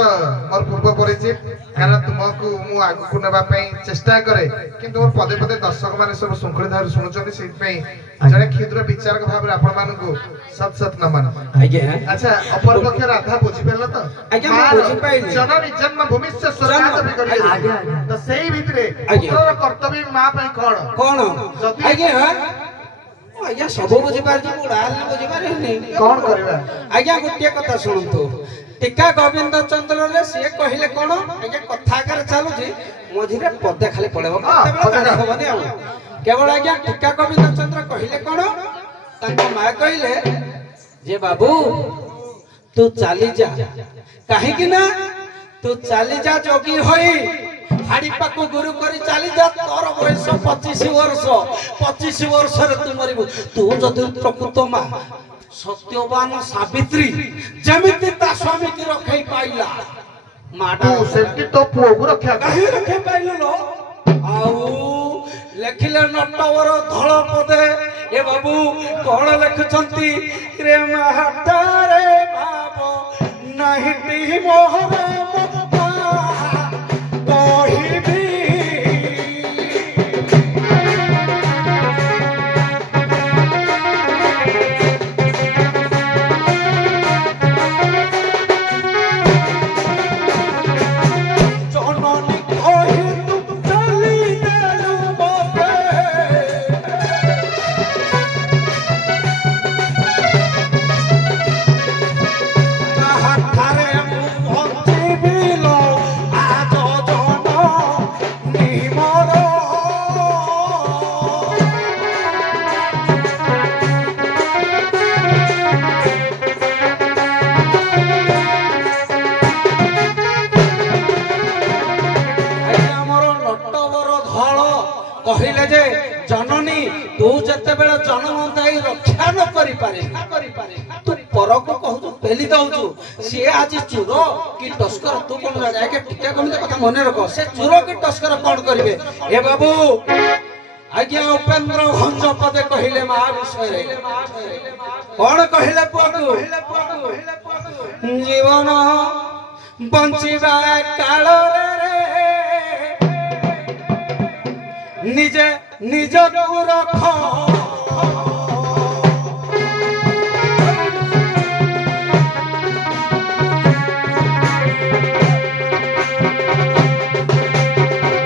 ମୋର ପୂର୍ବ ପରିଚିତ କାରଣ ତୁମକୁ ମୁଁ ଆଗକୁ ନେବା ପାଇଁ ଚେଷ୍ଟା କରେ କିନ୍ତୁ ମୋର ପଦେ ପଦେ ଦର୍ଶକ ମାନେ ସବୁ ଶୃଙ୍ଖଳିତ ଭାବରେ ଶୁଣୁଛନ୍ତି ସେଇଥିପାଇଁ ଜଣେ କ୍ଷୁଦ୍ର ବିଚାରକ ଭାବରେ ଆପଣ ମାନଙ୍କୁ ସତ ସତ ନମନ ଆଜ୍ଞା ଆଚ୍ଛା ଅପରପକ୍ଷ ରାଧା ବୁଝିପାରିଲ ତ ଆଜ୍ଞା ମୁଁ ବୁଝିପାରିଲି ଜନନୀ ଜନ୍ମ ଭୂମିଶ୍ଚ ସ୍ୱର୍ଗାଦପି କରିବେ ଆଜ୍ଞା ଆଜ୍ଞା ତ ସେଇ ଭିତରେ ଆଜ୍ଞା। ପୁତ୍ରର କର୍ତ୍ତବ୍ୟ ମା ପାଇଁ କଣ କଣ ଯଦି- ଆଜ୍ଞା ଆଜ୍ଞା ସବୁ ବୁଝିପାରୁଛି ମୁଁ ଡାଲି ବୁଝିପାରିନି କଣ କରିବା ଆଜ୍ଞା ଗୋଟିଏ କଥା ଶୁଣନ୍ତୁ ଟିକା ଗୋବିନ୍ଦ ଚନ୍ଦ୍ରରେ ସିଏ କହିଲେ କଣ ଆଜ୍ଞା କଥା ଆକାରେ ଚାଲୁଛି ମଝିରେ ପଦେ ଖାଲି ପଳେଇବ କେତେବେଳେ ଜାଣି ହବନି ଆଉ କେବଳ ଆଜ୍ଞା ଟିକା ଗୋବିନ୍ଦ ଚନ୍ଦ୍ର କହିଲେ କଣ ତାଙ୍କ ମା କହିଲେ ଯେ ବାବୁ ତୁ ଚାଲି ଯା କାହିଁକି ନା ତୁ ଚାଲି ଯା ଯୋଗୀ ହୋଇ ହାଡିପାକୁ ଗୁରୁ କରି ଚାଲି ଯା ତୋର ବୟସ 25 ବର୍ଷ 25 ବର୍ଷରେ ତୁ ମରିବୁ ତୁ ଯଦି ପ୍ରକୃତ ମା ସତ୍ୟବାନ ସାବିତ୍ରୀ ଯେମିତି ତା ସ୍ୱାମୀ କି ରଖେଇ ପାଇଲା ମାଟା ତୁ ସେମିତି ତୋ ପୁଅକୁ ରକ୍ଷା କର କାହିଁ ରଖେଇ ପାଇଲୁ ଲୋ ଆଉ ଲେଖିଲେ ନଟବର ଧଳ ପଦେ ଏ ବାବୁ କଣ ଲେଖୁଛନ୍ତି ପ୍ରେମ ହାତରେ ଭାବ ନାହିଁ ମୋହର କହିବି ଜନନୀ କହି ତୁ ଚାଲି ଦେଲୁ ମୋତେ କାହାଠାରେ ମୁଁ ବଞ୍ଚିବି ଲୋ ଆଜ ଜନନୀ ମୋର ଆମର ନଟବର ଧଳ କହିଲେ ଯେ ଜନନୀ ତୁ ଯେତେବେଳେ ଜନ୍ମ ଦେଇ ରକ୍ଷା ନ କରିପାରେ ତୁ ପରକୁ କହୁଛୁ ପେଲି ଦଉଛୁ ସିଏ ଆଜି ଚୁର କି ଟସ୍କର ତୁ କଣ ଜାଣେ ଆଜ୍ଞା ଟିକେ କମିତେ କଥା ମନେ ରଖ ସେ ଚୁର କି ଟସ୍କର କଣ କରିବେ ଏ ବାବୁ ଆଜ୍ଞା ଉପେନ୍ଦ୍ର ଭଞ୍ଜ ପଦେ କହିଲେ ମା ବିଷୟରେ କଣ କହିଲେ ପୁଅକୁ ଜୀବନ ବଞ୍ଚିବା କାଳରେ ନିଜେ ନିଜକୁ ରଖ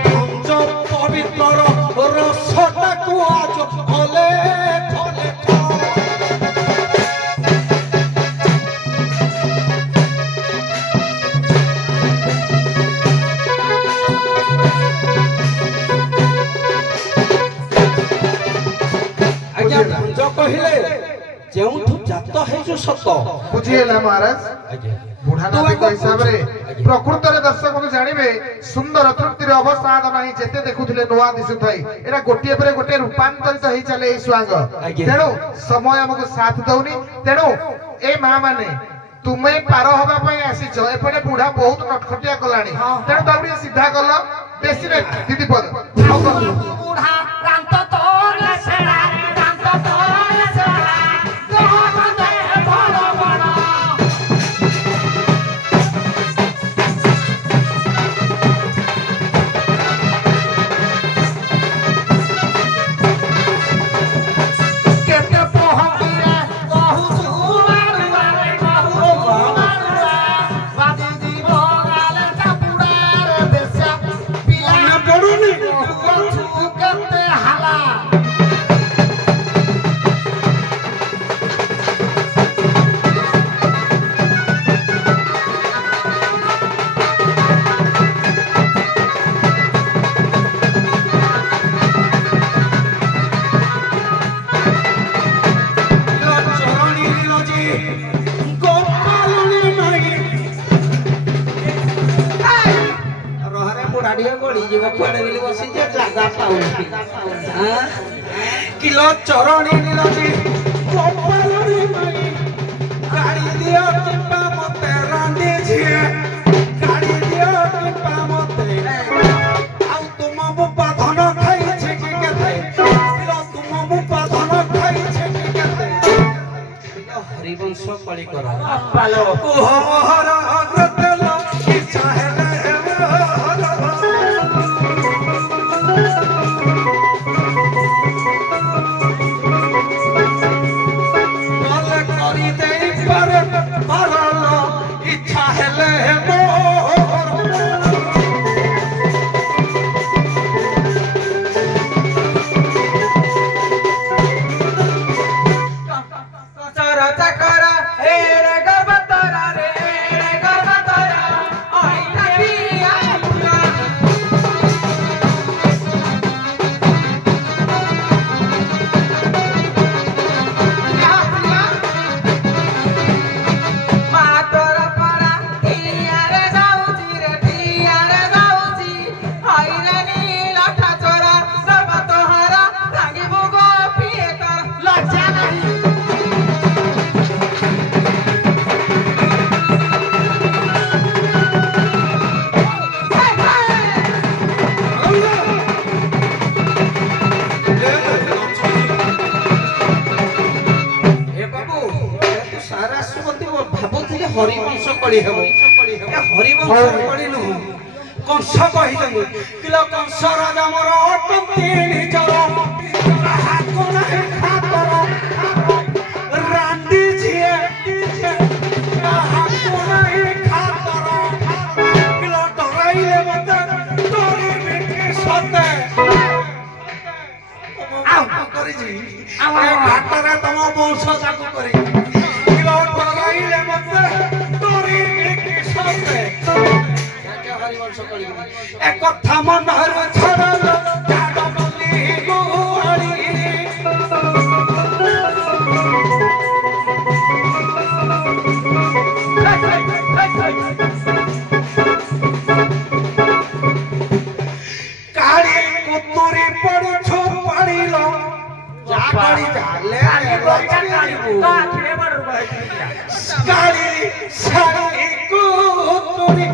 ଭଞ୍ଜ ପବିତ୍ର ରସଟାକୁ ଆଜ ଖୋଲେ ଖୋଲେ ଆଜ୍ଞା ଭଞ୍ଜ କହିଲେ ଯେଉଁଠୁ ଜାତ ହେଇଛୁ ସତ ବୁଝିହେଲା ମହାରାଜ ବୁଢା ନାବିକ ହିସାବରେ ପ୍ରକୃତରେ ଦର୍ଶକ ଜାଣିବେ ସୁନ୍ଦର ତୃପ୍ତିର ଅବସାଦ ନାହିଁ ଯେତେ ଦେଖୁଥିଲେ ନୂଆ ଦିଶୁଥାଏ ଏଟା ଗୋଟିଏ ପରେ ଗୋଟିଏ ରୂପାନ୍ତରିତ ହେଇ ଚାଲେ ଏଇ ସ୍ୱାଙ୍ଗ ଆଜ୍ଞା। ତେଣୁ ସମୟ ଆମକୁ ସାଥ ଦଉନି ତେଣୁ ଏ ମା ମାନେ ତୁମେ ପାର ହବା ପାଇଁ ଆସିଛ ଏପଟେ ବୁଢା ବହୁତ ନଟଖଟିଆ କଲାଣି ତେଣୁ ତାକୁ ଟିକେ ସିଧା କଲ ବେଶୀ ନାହିଁ ଦିଦି ପଦ ବୁଢା ରାନ୍ତ ତୋର ସେଣା ରାନ୍ତ ତୋର ସେଣା ଦେହ ଦେହ ବଡ଼ ବଡ଼ କେତେ ପହଁତିରେ କହୁଛୁ ମାରୁଆରେ କହୁଛୁ ମାରୁଆ ବାଜି ଯିବ ଗାଲେ ଚାପୁଡ଼ାରେ ବେଶା ପିଲା ପଡୁନି କହୁଛୁ କେତେ ହାଲା ଚରଣୀ ଲଜି ଗୋପାଳୁଣି ମାଇ ରହରେ ବୁଢାଟିଏ ଗଳିଯିବ କୁଆଡେ ବୋଲି ବସିଛି ଜାଗା ପାଉନି କିଲୋ ଚରଣୀ ଲଜି ଗୋପାଳୁଣି ମାଇ ଗାଡ଼ି ଦିଅ ଟିପା ମତେ ରାନ୍ଧି ଝିଏ ଗାଡ଼ି ଦିଅ ଟିପା ମତେ ଆଉ ତୁମ ବୁପା ଧନ ଖାଇଛି କି କେତେ କିଲୋ ତୁମ ବୁପା ଧନ ଖାଇଛି କି କେତେ ହରିବଂଶ କଳି ଖଣି କର ପାଲୋ କୁହ ମୋହର ଅଗ୍ରତେଲ ଇଚ୍ଛା ହେଲେ ମଲେ କରି ଦେଇପାରେ ମରଣ ଇଚ୍ଛା ହେଲେ हरिवंश कली हेबो हरिवंश कली नु कंस कहितनु किलो कंस राजा मोर अटंती निजर हाको नाही खातर रांडी छिए हाको नाही खातर किलो डराइले मते तोरी बिके सते आउ करी जी ए घाटरे तम वंश जाको करी किलो डराइले मते एक कथा मन छड़ल जाड़ बली गुआली काली कुतुरी पड़छु पड़िल जागड़ी जाले काली सारी कुतुरी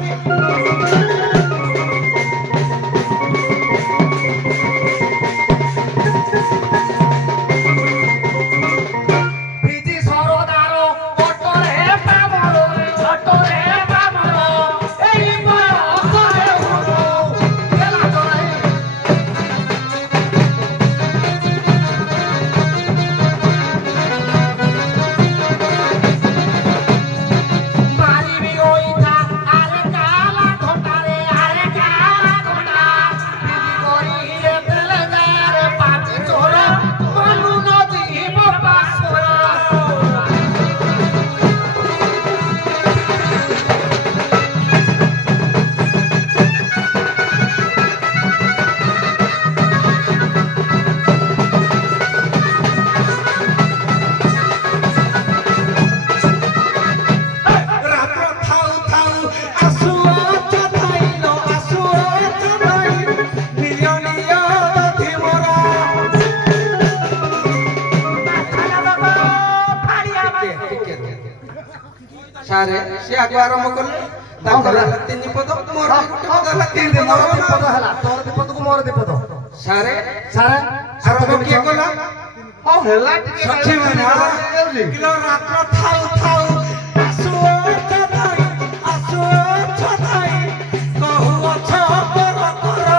सारे से आगो आरंभ करले ताकला तीन पद मोर गुटे पद हला तीन मोर विपद हला तोर विपद को मोर विपद सारे सारे आरंभ किए कला ओ हेला टिके सखी माने किलो रात्र थाउ थाउ आसु छदाई कहू अछ कर कर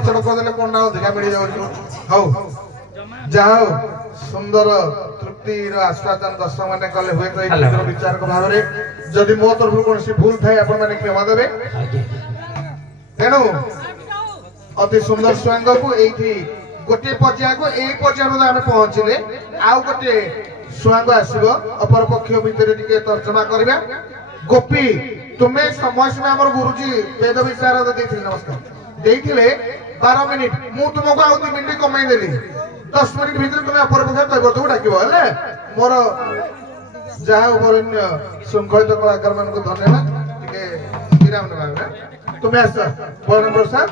चढ़ करदेले कोन अधिका मिल जाऊ हौ जाओ सुंदर तृप्ति आस्वादन दर्शक मैंने कले हुए तो विचारक भाव में जदि मो तरफ कौन भूल थाए आपण मैंने क्षमा देवे तेणु अति सुंदर स्वयं को एठी गोटे पर्याय को ए पर्याय आम पहुंचले आउ गोटे स्वयं आसब अपर पक्ष भितर टिके तर्जमा करबा गोपी तुम्हें समय समय हमर गुरुजी वेद विचार देथिले नमस्कार देथिले 12 मिनिट मु तुमको आउ 2 मिनिट कमाई देली 10 मिनिट भीतर तुम्हें अपर पक्ष कहबो तो डाकिबो हेले मोर जहा उपरन्य शृंखलित कलाकार मान को धन्यवाद टिके विराम नबाबे तुम्हें आस बरण प्रसाद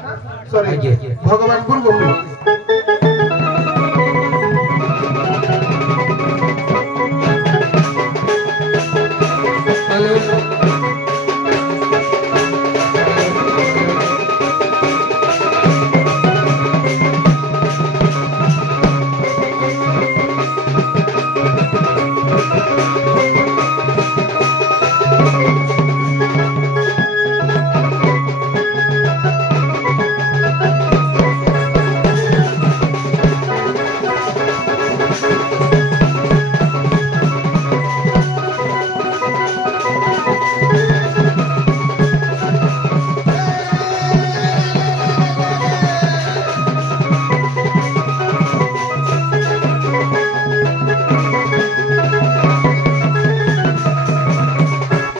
सॉरी भगवानपुर गोपी